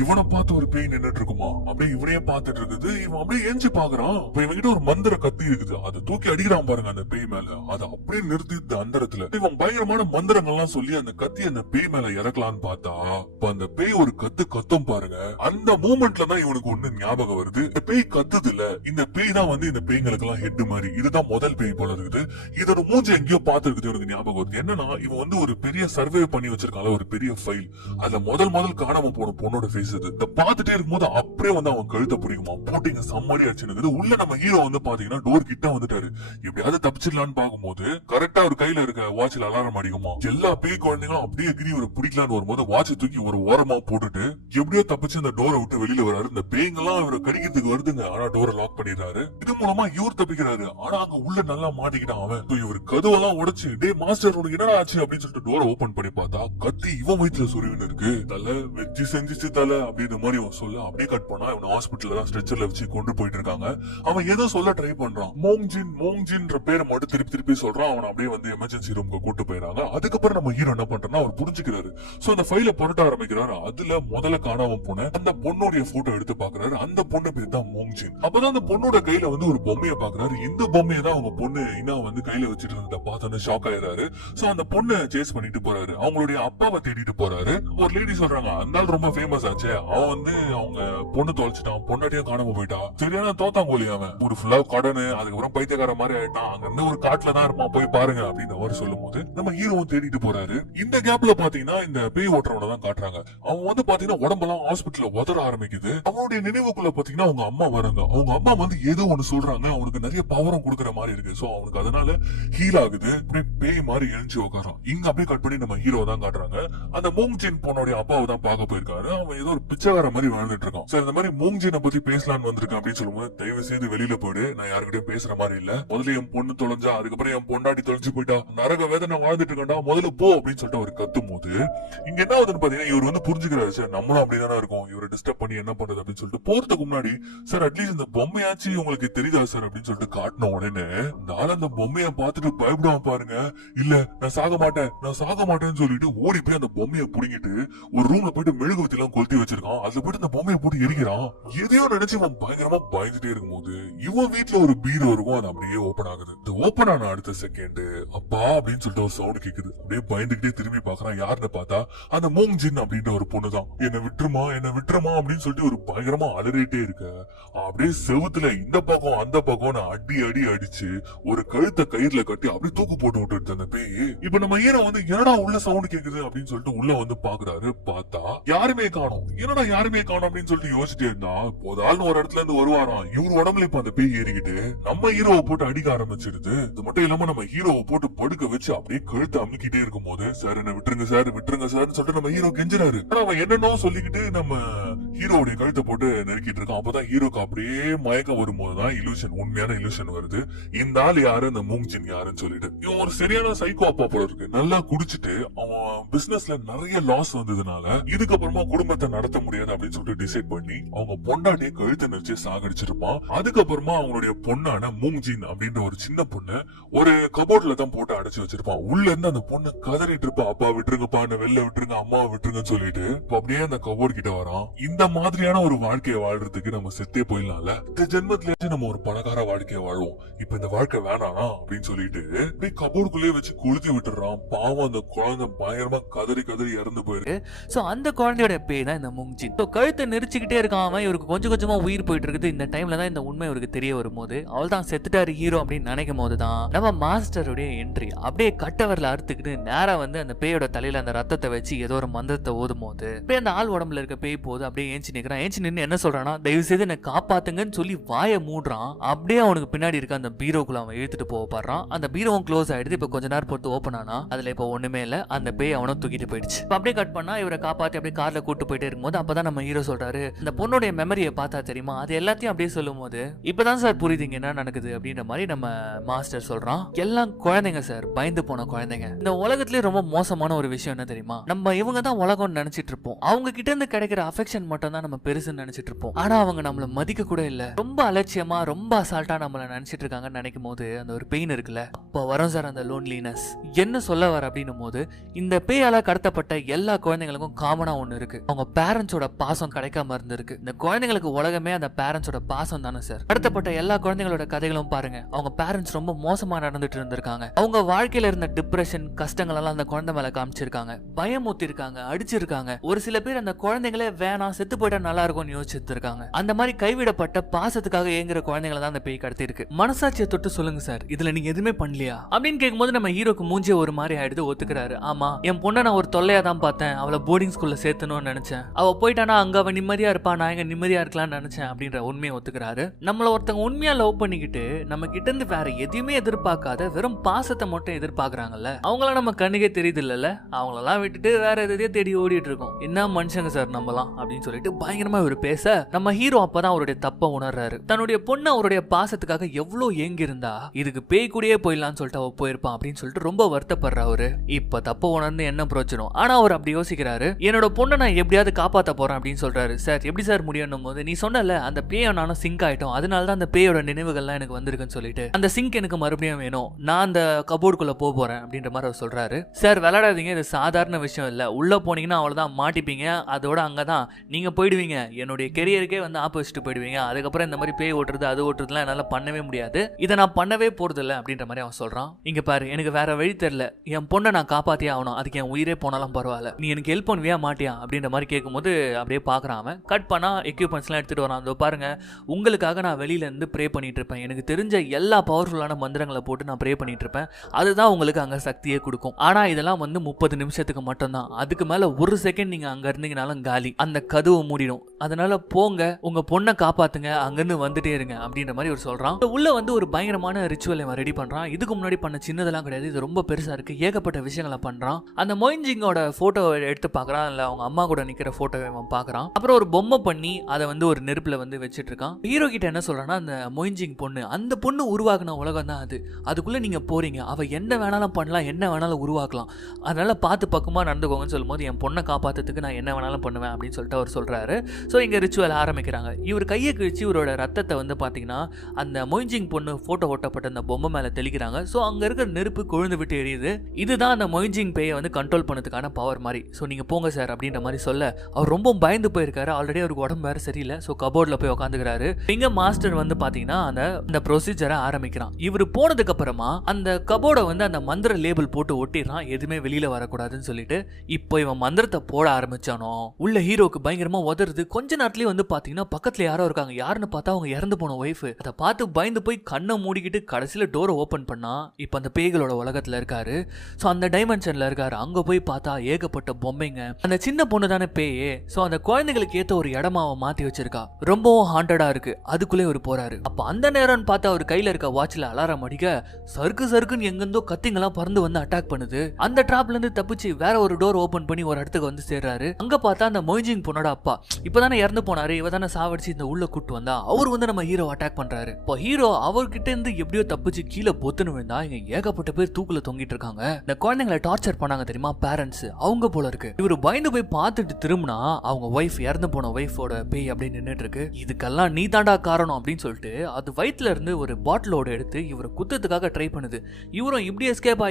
இவனை பார்த்து ஒரு பேய் நின்னுட்டு இருக்குமா, அப்படியே இவனையே பார்த்துட்டு இருக்குது. இவன் அப்படியே ஏஞ்சி பாக்குறான். இப்ப இவங்கிட்ட ஒரு மந்திர கத்தி இருக்குது, அதை தூக்கி அடிக்கிறான் பாருங்க அந்த பேய் மேல. அதை அப்படியே நிறுத்தி அந்த இடத்துல இவன் பயங்கரமான மந்திரங்கள்லாம் சொல்லி அந்த கத்தி அந்த பேய் மேல இறக்கலான்னு பார்த்தா இப்ப அந்த பேய் ஒரு கத்தும் பாருங்க. அந்த மூமெண்ட்ல தான் இவனுக்கு ஒண்ணு ஞாபகம் வருது. இந்த பேய் கத்துது இல்ல, இந்த பேய் தான் வந்து இந்த பேய்களுக்கு எல்லாம் ஹெட் மாதிரி. இதுதான் முதல் பேய் போல இருக்குது. இதோட மூஞ்சி எங்கேயோ பாத்துருக்குது இவனுக்கு ஞாபகம் வருது. என்னன்னா இவன் வந்து ஒரு பெரிய சர்வே பண்ணி வச்சிருக்கான், ஒரு பெரிய ஃபைல். அதுல முதல் காணாம போன பொண்ணோட ஃபேஸ் இது. இத பாத்துட்டே இருக்கும்போது அப்படியே வந்து அவன் கழுத்தை பிடிக்குமா, போட்டிங்க சம்மடி ஆச்சுன்னு. உள்ள நம்ம ஹீரோ வந்து பாத்தீங்கன்னா டோர் கிட்ட வந்துட்டாரு. எப்படியாவது தப்பிச்சிடலான்னு பாக்கும்போது கரெக்டா ஒரு கையில இருக்க வாட்ச்ல அலாரம் அடிக்குமா. எல்லா பேய் குழந்தைங்களும் அப்படியே எகிரி ஒரு பிடிக்கலான்னு வரும்போது வாட்சை தூக்கி ஒரு ஓரமா போட்டுட்டு எப்படியோ தப்பிச்சு அந்த டோரை விட்டு வெளியில வராரு. இந்த பேய்ங்கெல்லாம் இவரை கடிக்கிறதுக்கு வருதுங்க, ஆனா டோரை லாக் பண்ணிடுறாரு. இது மூலமா இவர் தப்பிக்கிறாரு. ஆனா அங்க உள்ள நல்லா மாட்டிக்கிட்டான் அவன். இவர் கதவெல்லாம் உடைச்சு டே மாஸ்டர் உனக்கு என்னடா ஆச்சு அப்படின்னு சொல்லிட்டு டோரை ஓபன் பண்ணி பார்த்தா கத்தி இவன் வயிற்றுல சொருவின்னு இருக்கு. தலை வச்சு செஞ்சிச்சு தலை அப்படின்ற மாதிரி அவன் சொல்ல அப்படியே கட் பண்ணா இவன் ஹாஸ்பிட்டல்ல தான் ஸ்ட்ரெச்சர்ல வச்சு கொண்டு போயிட்டு இருக்காங்க. அவன் ஏதோ சொல்ல ட்ரை பண்றான். மோங்ஜின்ற பேரை மட்டும் திருப்பி சொல்றான். அவன் அப்படியே வந்து எமர்ஜென்சி ரூமுக்கு கூட்டு போயிடறாங்க. அதுக்கப்புறம் நம்ம ஹீரோ என்ன பண்றான்னா அவர் புரிஞ்சுக்கிறாரு. சோ அந்த ஃபைல புரட்ட ஆரம்பிக்கிறாரு. அதுல முதல்ல காணாம போன அந்த பொண்ணுடைய போட்டோ எடுத்து பாக்குறாரு. அந்த பொண்ணு பேர் தான் மோங்ஜின். அப்பதான் அந்த பொண்ணோட கையில வந்து ஒரு பொம்மையை பாக்குறாரு. இந்த பொம்மையை தான் அவங்க பொண்ணு இன்னா வந்து கையில வச்சுட்டு இருந்த பார்த்தோன்னு ஷாக் ஆயிடுறாரு. சோ அந்த பொண்ணை சேஸ் பண்ணிட்டு போறாரு. அவங்களுடைய அப்பாவை தேடிட்டு போறாரு. ஒரு லேடி சொல்றாங்க அந்த ஆள் ரொம்ப ஃபேமஸ் ஆச்சு, அவன் வந்து அவங்க பொண்ணு தொலைச்சிட்டான், பொண்ணாட்டியும் காணாம போயிட்டா, சரியான தோத்தாங்கோலி அவன், ஒரு ஃபுல்லா கடனு, அதுக்கப்புறம் பைத்தியக்கார மாதிரி ஆயிட்டான், அங்க இருந்து ஒரு காட்டுல தான் இருப்பான், போய் பாருங்க அப்படின்னு அவர் சொல்லும் போது நம்ம ஹீரோவும் தேடிட்டு போறாரு. இந்த கேப்ல பாத்தீங்கன்னா இந்த பேய் ஓட்டுறவனை தான் காட்டுறாங்க. அவன் வந்து பாத்தீங்கன்னா உடம்பெல்லாம் ஹாஸ்பிட்டல்ல உதற ஆரம்பிக்குது. அவனுடைய நினைவுக்குள்ள பாத்தீங்கன்னா அவங்க அம்மா வராங்க. அவங்க அம்மா வந்து ஏதோ ஒண்ணு சொல்றாங்க, அவனுக்கு நிறைய பவரும் கொடுக்குற மாதிரி இருக்கு. சோ அவனுக்கு அதனால ஹீல் ஆகுது. அப்படியே பேய் மாதிரி எழுஞ்சி உட்காரான். இங்க அப்படியே கட் பண்ணி நம்ம ஹீரோ தான் காட்டுறாங்க. அந்த மூங்ஜின் பொண்ணுடைய அப்பாவை தான் பார்க்க போயிருக்காரு. அவன் ஏதோ ஒரு பிச்சைக்கார மாதிரி வாழ்ந்துட்டு இருக்கான். சார் இந்த மாதிரி மூங்ஜினை பத்தி பேசலான்னு வந்திருக்கேன் அப்படின்னு சொல்லும்போது தயவு செய்து வெளியில போயிடு, நான் யாருக்கிட்டையும் பேசுற மாதிரி இல்ல, முதல்ல என் பொண்ணு தொலைஞ்சா, அதுக்கப்புறம் என் பொண்டாட்டி தொலைஞ்சு போயிட்டா, நரக வேதனை வாழ்ந்துட்டு இருக்கா, முதல்ல போ அப்படின்னு சொல்லிட்டு அவர் கத்தும் போது இங்க என்ன ஆகுதுன்னு பாத்தீங்கன்னா இவர் வந்து புரிஞ்சுக்கிறாரு. சார் நம்மளும் அப்படிதானே இருக்கும், இவரை டிஸ்டர்ப் பண்ணி என்ன பண்றது அப்படின்னு சொல்லிட்டு போறதுக்கு முன்னாடி சார் அட்லீஸ்ட் இந்த பொம்மையாச்சு உங்களுக்கு தெரியுதா சார் அப்படின்னு சொல்லிட்டு காட்டின உடனே நாள அந்த பொம்மையை பார்த்துட்டு பயப்படாம பாருங்க, இல்ல நான் சாக மாட்டேன்னு சொல்லிட்டு ஓடி போய் அந்த பொம்மையை புடிங்கிட்டு ஒரு ரூம்ல போயிட்டு மெழுகுவத்தி எல்லாம் கொளுத்தி வச்சிருக்கான். அதுல போயிட்டு அந்த பொம்மையை போட்டு எரிக்கிறான். எதையோ நினைச்சு இவன் பயங்கரமா பயந்துட்டே இருக்கும்போது இவன் வீட்டுல ஒரு பீரோ இருக்கும், அது அப்படியே ஓபன் ஆகுது. இது ஓபன் ஆன அடுத்த செகண்ட் அப்பா அப்படின்னு சொல்லிட்டு ஒரு சவுண்ட் கேக்குது. அப்படியே பயந்துகிட்டே திரும்பி பாக்குறான். யாருன்னு பார்த்தா அந்த மூங்ஜின் அப்படின்ற ஒரு பொண்ணுதான். என்ன விட்டுருமா அப்படின்னு சொல்லிட்டு ஒரு பயங்கரமா அலறிட்டே இருக்க அப்படியே செவுத்துல இந்த பக்கம் அந்த பக்கம் அடி அடிச்சு ஒரு கழுத்தை கயிறுல கட்டி அப்படியே தூக்கு போட்டு விட்டுருச்சு அந்த பேய். இப்ப நம்ம ஹீரோ வந்து என்னடா உள்ள சவுண்ட் கேக்குது அப்படின்னு சொல்லிட்டு உள்ள வந்து பாக்குறாரு. பார்த்தா யாருமே காணோம். என்னடா யாருமே காணோம் அப்படின்னு சொல்லிட்டு யோசிச்சுட்டே இருந்தா போதால்னு ஒரு இடத்துல இருந்து வருவாராம். இவர் உடம்புல இப்ப அந்த பேய் ஏறிக்கிட்டு நம்ம ஹீரோவை போட்டு அடிக்க ஆரம்பிச்சிருது. இது மட்டும் இல்லாம நம்ம ஹீரோவை போட்டு படுக்க வச்சு அப்படியே கழுத்தை அமுக்கிட்டே இருக்கும் போது சார் என்ன விட்டுருங்க சார் சொல்லிட்டு நம்ம ஹீரோ கெஞ்சுறாரு. ஆனா அவன் என்னன்னோ சொல்லிக்கிட்டு நம்ம ஹீரோவுடைய கழுத்தை போட்டு நெருக்கிட்டு இருக்கான். அப்பதான் ஹீரோக்கு அப்படியே மயக்கம் வரும்போதுதான் இலூஷன், உண்மையான இலூஷன் வருது. இந்த ஆள் யாரு, இந்த மூங்ஜின் யாருன்னு சொல்லிட்டு இவன் ஒரு சரியான சைக்கோ அப்பா போல இருக்கு. நல்லா குடிச்சிட்டு அவன் பிசினஸ்ல நிறைய லாஸ் வந்ததுனால இதுக்கப்புறமா குடும்பத்தை நடத்த முடியாது அப்படின்னு சொல்லிட்டு டிசைட் பண்ணி அவங்க பொண்டாட்டிய கழுத்தை நெரிச்சு சாகடிச்சிருப்பான். அதுக்கப்புறமா அவங்களுடைய பொண்ணான மூங்ஜின் அப்படின்ற ஒரு சின்ன பொண்ணு ஒரு கபோர்ட்ல தான் போட்டு அடைச்சு வச்சிருப்பான். உள்ள இருந்து அந்த பொண்ணு கதறிட்டு இருப்பா, அப்பா விட்டுருங்கப்பா, என்ன வெளில விட்டுருங்க, அம்மா விட்டுருங்கன்னு சொல்லிட்டு அப்படியே அந்த கபோர்ட் கிட்ட வரான். இந்த மாதிரியான ஒரு வாழ்க்கையை வாழ்றதுக்கு நம்ம செத்தே போயிடலாம்ல. இந்த ஜென்மத்திலேயே நம்ம ஒரு பணக்கார வாழ்க்கையை வாழ்வோம், இப்ப இந்த வாழ்க்கை வேணானா அப்படின்னு சொல்லிட்டு அப்படியே கபோர்டுக்குள்ளேயே வச்சு கொளுத்தி விட்டுறான். பாவம் அந்த குழந்தை பயங்கரமா கதறி கதறி இறந்து போயிருக்கு. சோ அந்த குழந்தையோட பேய் தான் இந்த முங்ஜின். சோ கழுத்தை நெரிச்சுக்கிட்டே இருக்காம இவருக்கு கொஞ்சம் கொஞ்சமா உயிர் போயிட்டு இருக்குது. இந்த டைம்ல தான் இந்த உண்மை இவருக்கு தெரிய வரும்போது அவள் தான் செத்துட்டாரு ஹீரோ அப்படின்னு நினைக்கும் போதுதான் நம்ம மாஸ்டருடைய என்ட்ரி. அப்படியே கட்டவரில் அறுத்துக்கிட்டு நேரா வந்து அந்த பேயோட தலையில அந்த ரத்தத்தை வச்சு ஏதோ ஒரு மந்திரத்தை ஓதும் போது அப்படியே அந்த ஆள் உடம்புல இருக்க பேய் போது அப்படியே ஏஞ்சி நிக்கிறான். ஏஞ்சி நின்று என்ன சொல்றான்னா, தயவு செய்து என்ன காப்பாத்துங்கன்னு சொல்லி வாயை மூடுறான். அப்படியே அவனுக்கு பின்னாடி இருக்க அந்த பீரோக்குள்ள அவன் இழுத்துட்டு போக பாடுறான். அந்த பீரோவும் க்ளோஸ் ஆயிடுது. இப்ப கொஞ்ச நேரம் பொறுத்து ஓப்பன் ஆனா அதுல இப்ப ஒண்ணுமே இல்ல. அந்த பேய் அவனும் தூக்கிட்டு போயிடுச்சு. அப்படியே கட் பண்ணா இவரை காப்பாத்தி அப்படியே கார்ல கூட்டு போயிட்டே இருக்கும்போது அப்பதான் நம்ம ஹீரோ சொல்றாரு, இந்த பொண்ணுடைய மெமரியை பார்த்தா தெரியுமா, அது எல்லாத்தையும் அப்படியே சொல்லும் போது இப்பதான் சார் புரியுதுங்க என்ன நடக்குது அப்படின்ற மாதிரி நம்ம மாஸ்டர் சொல்றான். எல்லாம் குழந்தைங்க சார், பயந்து போன குழந்தைங்க. இந்த உலகத்திலே ரொம்ப மோசமான ஒரு விஷயம் என்ன தெரியுமா, நம்ம இவங்க தான் உலகம்னு நினைச்சிட்டு இருப்போம். அவங்க கிட்ட இருந்து கிடைக்கிற அஃபெக்ஷன் மட்டும் தான் நம்ம பெருசுன்னு நினைச்சிட்டு இருப்போம். ஆனா அவங்க நம்மள மதிக்க கூட இல்ல, ரொம்ப அலட்சியமா ரொம்ப அசால்ட்டா நம்மள நினைச்சிட்டு இருக்காங்கன்னு நினைக்கும் போது அந்த ஒரு பெயின் இருக்குல்ல, அப்ப வரும் சார் அந்த லோன்லினஸ். என்ன சொல்ல வர அப்படின்னும் போது இந்த பேயால கடத்தப்பட்ட எல்லா குழந்தைங்களுக்கும் காமனா ஒண்ணு இருக்கு, அவங்க பேரண்ட்ஸோட பாசம் கிடைக்காம இருந்திருக்கு. இந்த குழந்தைங்களுக்கு உலகமே அந்த பேரண்ட்ஸோட பாசம் தானே சார். கடத்தப்பட்ட எல்லா குழந்தைங்களோட கதைகளும் பாருங்க, அவங்க பேரண்ட்ஸ் ரொம்ப மோசமா நடந்துட்டு இருந்திருக்காங்க. அவங்க வாழ்க்கையில இருந்த டிப்ரெஷன் கஷ்டங்கள் எல்லாம் அந்த குழந்தை மேல காமிச்சிருக்காங்க, பயமுத்தி இருக்காங்க, அடிச்சிருக்காங்க. ஒரு சில பேர் அந்த குழந்தைங்களே வேணாம் செத்து போயிட்டா நல்லா இருக்கும்னு யோசிச்சுட்டு இருக்காங்க. அந்த மாதிரி கைவிடப்பட்ட பாசத்துக்காக ஏங்குற குழந்தைங்களை தான் அந்த பேய் கடத்தி இருக்கு. மனசாட்சியை தொட்டு சொல்லுங்க சார், இதுல நீங்க எதுவுமே பண்ணலையா அப்படின்னு கேட்கும்போது நம்ம ஹீரோக்கு மூஞ்சிய ஒரு மாதிரி ஆயிடுது. ஒத்துக்கிறாரு, ஆமா என் பொண்ணை நான் ஒரு தொல்லையா தான் பார்த்தேன், அவளை போர்டிங் ஸ்கூல்ல சேர்த்தணும்னு நினைச்சேன், அவ போயிட்டானா அங்க அவ நிம்மதியா இருப்பா, நான் எங்க நிம்மதியா இருக்கலாம்னு நினைச்சேன் அப்படின்ற உண்மையை ஒத்துக்கிறாரு. நம்மள ஒருத்தங்க உண்மையா லவ் பண்ணிக்கிட்டு நம்ம கிட்ட இருந்து வேற எதையுமே எதிர்பார்க்காத வெறும் பாசத்தை மட்டும் எதிர்பார்க்கறாங்கல்ல, அவங்கள நம்ம கண்ணுக்கே தெரியுது இல்ல, அவங்களெல்லாம் விட்டுட்டு வேற எதையோ தேடி ஓடிட்டு இருக்கோம். என்ன மனுஷங்க சார் நம்மலாம் அப்படின்னு சொல்லிட்டு பயங்கரமா இவர் பேச நம்ம ஹீரோ அப்பதான் அவருடைய தப்ப உணர்றாரு. தன்னுடைய பொண்ணு அவருடைய பாசத்துக்காக எவ்வளவு ஏங்கி இருந்தா இதுக்கு பேய் கூடயே போயிடலாம்னு சொல்லிட்டு அவ போயிருப்பான் அப்படின்னு சொல்லிட்டு ரொம்ப வருத்தப்படுற அவரு. இப்ப தப்ப உணர்ந்து என்ன பிரயோஜனம், ஆனா அவர் அப்படி யோசிக்கிறாரு, என்னோட பொண்ணை நான் எப்படியாவது காப்பாத்த போறேன் அப்படின்னு சொல்றாரு. சார் எப்படி சார் முடியும் போது, நீ சொன்னல அந்த பேய நானும் சிங்க் ஆயிட்டோம், அதனாலதான் அந்த பேயோட நினைவுகள்லாம் எனக்கு வந்திருக்குன்னு சொல்லிட்டு அந்த சிங்க் எனக்கு மறுபடியும் வேணும், நான் அந்த கபோர்டுக்குள்ள போறேன் அப்படின்ற மாதிரி அவர் சொல்றாரு. சார் விளையாடாதீங்க, இது சாதாரண விஷயம் இல்ல, உள்ள போனீங்கன்னா அவ்வளவுதான் மாட்டிப்பீங்க, அதோட அங்கதான் நீங்க போயிடுவீங்க, என்னுடைய கெரியருக்கே வந்து ஆப்போசிட் போயிடுவீங்க, அதுக்கப்புறம் இந்த மாதிரி பேய் ஓட்டுறது அது ஓட்டுறதுலாம் என்னால பண்ணவே முடியாது, இதை நான் பண்ணவே போறது இல்லை அப்படின்ற மாதிரி அவன் சொல்றான். இங்க பாரு, எனக்கு வேற வழி தெரியல, என் பொண்ணை நான் காப்பாத்தியே ஆகணும், அதுக்கு என் உயிரே போனாலும் பரவாயில்ல, நீ எனக்கு ஹெல்ப் பண்ணுவியா மாட்டியா அப்படின்ற மாதிரி கேட்கும்போது அப்படியே பாக்குறான். அவன் கட் பண்ணா எக்யூப்மெண்ட்ஸ் எல்லாம் எடுத்துட்டு வரான். அதோ பாருங்க, உங்களுக்காக நான் வெளியில இருந்து ப்ரே பண்ணிட்டு இருப்பேன், எனக்கு தெரிஞ்ச எல்லா பவர்ஃபுல்லான மந்திரங்களை போட்டு நான் ப்ரே பண்ணிட்டு இருப்பேன், அதுதான் உங்களுக்கு அங்க சக்தியே கொடுக்கும். ஆனா இதெல்லாம் வந்து 30 நிமிஷத்துக்கு மட்டும் தான், அதுக்கு மேல ஒரு செகண்ட் நீங்க அங்க இருந்தீங்கனாலும் காலி, அந்த கதவு மூடிடும், அதனால போங்க உங்க பொண்ணை காப்பாத்துங்க, அங்கிருந்து வந்துட்டே இருங்க அப்படின்ற மாதிரி ஒரு சொல்றான். உள்ள வந்து ஒரு பயங்கரமான ரிச்சுவல் இவன் ரெடி பண்றான். இதுக்கு முன்னாடி பண்ண சின்னதெல்லாம் கிடையாது, இது ரொம்ப பெருசா இருக்கு, ஏகப்பட்ட விஷயங்களை பண்றான். அந்த மொயின்ஜிங்கோட போட்டோ எடுத்து பாக்குறான், இல்ல அவங்க அம்மா கூட நிக்கிற போட்டோவை அவன் பாக்குறான். அப்புறம் ஒரு பொம்மை பண்ணி அதை வந்து ஒரு நெருப்புல வந்து வச்சிட்டு இருக்கான். ஹீரோ கிட்ட என்ன சொல்றான்னா, அந்த மொயின்ஜிங் பொண்ணு, அந்த பொண்ணு உருவாக்குன உலகம் தான் அது, அதுக்குள்ள நீங்க போறீங்க, அவ என்ன வேணாலும் பண்ணலாம், என்ன வேணாலும் உருவாக்கலாம், அதனால பார்த்து பக்குமா நடந்துக்கோங்கன்னு சொல்லும்போது, என் பொண்ணை காப்பாத்துறதுக்கு நான் என்ன வேணாலும் பண்ணுவேன் அப்படின்னு சொல்லிட்டு அவர் சொல்றாரு. ஸோ இங்க ரிச்சுவல் ஆரம்பிக்கிறாங்க. இவர் கையை கிழிச்சு இவரோட ரத்தத்தை வந்து பாத்தீங்கன்னா அந்த மொயின்ஜிங் பொண்ணு போட்டோ ஒட்டப்பட்ட அந்த பொம்மை மேல தெளிக்கிறாங்க. ஸோ அங்க இருக்கிற நெருப்பு கொழுந்து விட்டு எரியுது. இதுதான் அந்த மொயின்ஜிங் பேயை வந்து கண்ட்ரோல் பண்ணதுக்கான பவர் மாதிரி. ஸோ நீங்க போங்க சார் அப்படின்ற மாதிரி சொல்ல அவர் ரொம்ப பயந்து போயிருக்காரு. ஆல்ரெடி அவருக்கு உடம்பு வேற சரியில்லை. ஸோ கபோர்ட்ல போய் உட்காந்துக்கிறாரு. இங்க மாஸ்டர் வந்து பாத்தீங்கன்னா அந்த ப்ரொசீஜரை ஆரம்பிக்கிறான். இவர் போனதுக்கு அப்புறமா அந்த கபோர்டை வந்து அந்த மந்திர லேபிள் போட்டு ஒட்டிடுறான், எதுவுமே வெளியில வரக்கூடாதுன்னு சொல்லிட்டு. இப்போ இவன் மந்திரத்தை போட ஆரம்பிச்சானோ உள்ள ஹீரோக்கு பயங்கரமா உதறது. கொஞ்ச நேரத்துலயே வந்து பாத்தீங்கன்னா பக்கத்துல யாரோ இருக்காங்க. யாருன்னு பார்த்தா அவங்க இறந்து போன ஒய்ஃப். அதை பார்த்து பயந்து போய் கண்ணை மூடிக்கிட்டு கடைசியில டோரை ஓபன் பண்ணா இப்ப அந்த பேய்களோட உலகத்துல இருக்காரு. சோ அந்த டைமென்ஷன்ல இருக்காரு. அங்க போய் பார்த்தா ஏகப்பட்ட பொம்மைங்க. அந்த சின்ன பொண்ணு தானே பேயே. சோ அந்த குழந்தைகளுக்கு ஏத்த ஒரு இடமா அவன் மாத்தி வச்சிருக்கா. ரொம்பவும் ஹாண்டடா இருக்கு. அதுக்குள்ளே ஒரு போறாரு. அப்ப அந்த நேரம்னு பார்த்தா அவர் கையில இருக்க வாட்ச்ல அலாரம் அடிக்க சறுக்கு சறுக்குன்னு எங்கிருந்தோ கத்திங்கெல்லாம் பறந்து வந்து அட்டாக் பண்ணுது. அந்த டிராப்ல இருந்து தப்பிச்சு வேற ஒரு டோர் ஓபன் பண்ணி ஒரு இடத்துக்கு வந்து சேர்றாரு. அங்க பார்த்தா அந்த மொய்ஜிங் பொண்ணோட அப்பா இப்பதானே இறந்து போனாரு. இவ தானே சாவடிச்சு இந்த உள்ள கூட்டு வந்தா. அவர் வந்து நம்ம ஹீரோ அட்டாக் பண்றாரு. இப்போ ஹீரோ அவர்கிட்ட இருந்து எப்படியோ தப்பிச்சு கீழே பொத்துன்னு விழுந்தா இங்க ஏகப்பட்ட பேர் தூக்குல தொங்கிட்டு இருக்காங்க. இந்த குழந்தைங்களை டார்ச்சர் பண்ணாங்க தெரியுமா பேரண்ட்ஸ், அவங்க போல இருக்கு. இவர் பயந்து போய் பார்த்துட்டு திரும்பினா அவங்க ஒய்ஃப் இறந்து போன ஒய்ஃபோட பேய் அப்படின்னு நின்னுட்டு இருக்கு. இதுக்கெல்லாம் நீ தாண்டா காரணம் அப்படின்னு சொல்லிட்டு அது வயிற்றுல இருந்து ஒரு பாட்டிலோட எடுத்து இவரை குத்தத்துக்காக ட்ரை பண்ணுது. இவரும் எப்படி எஸ்கேப்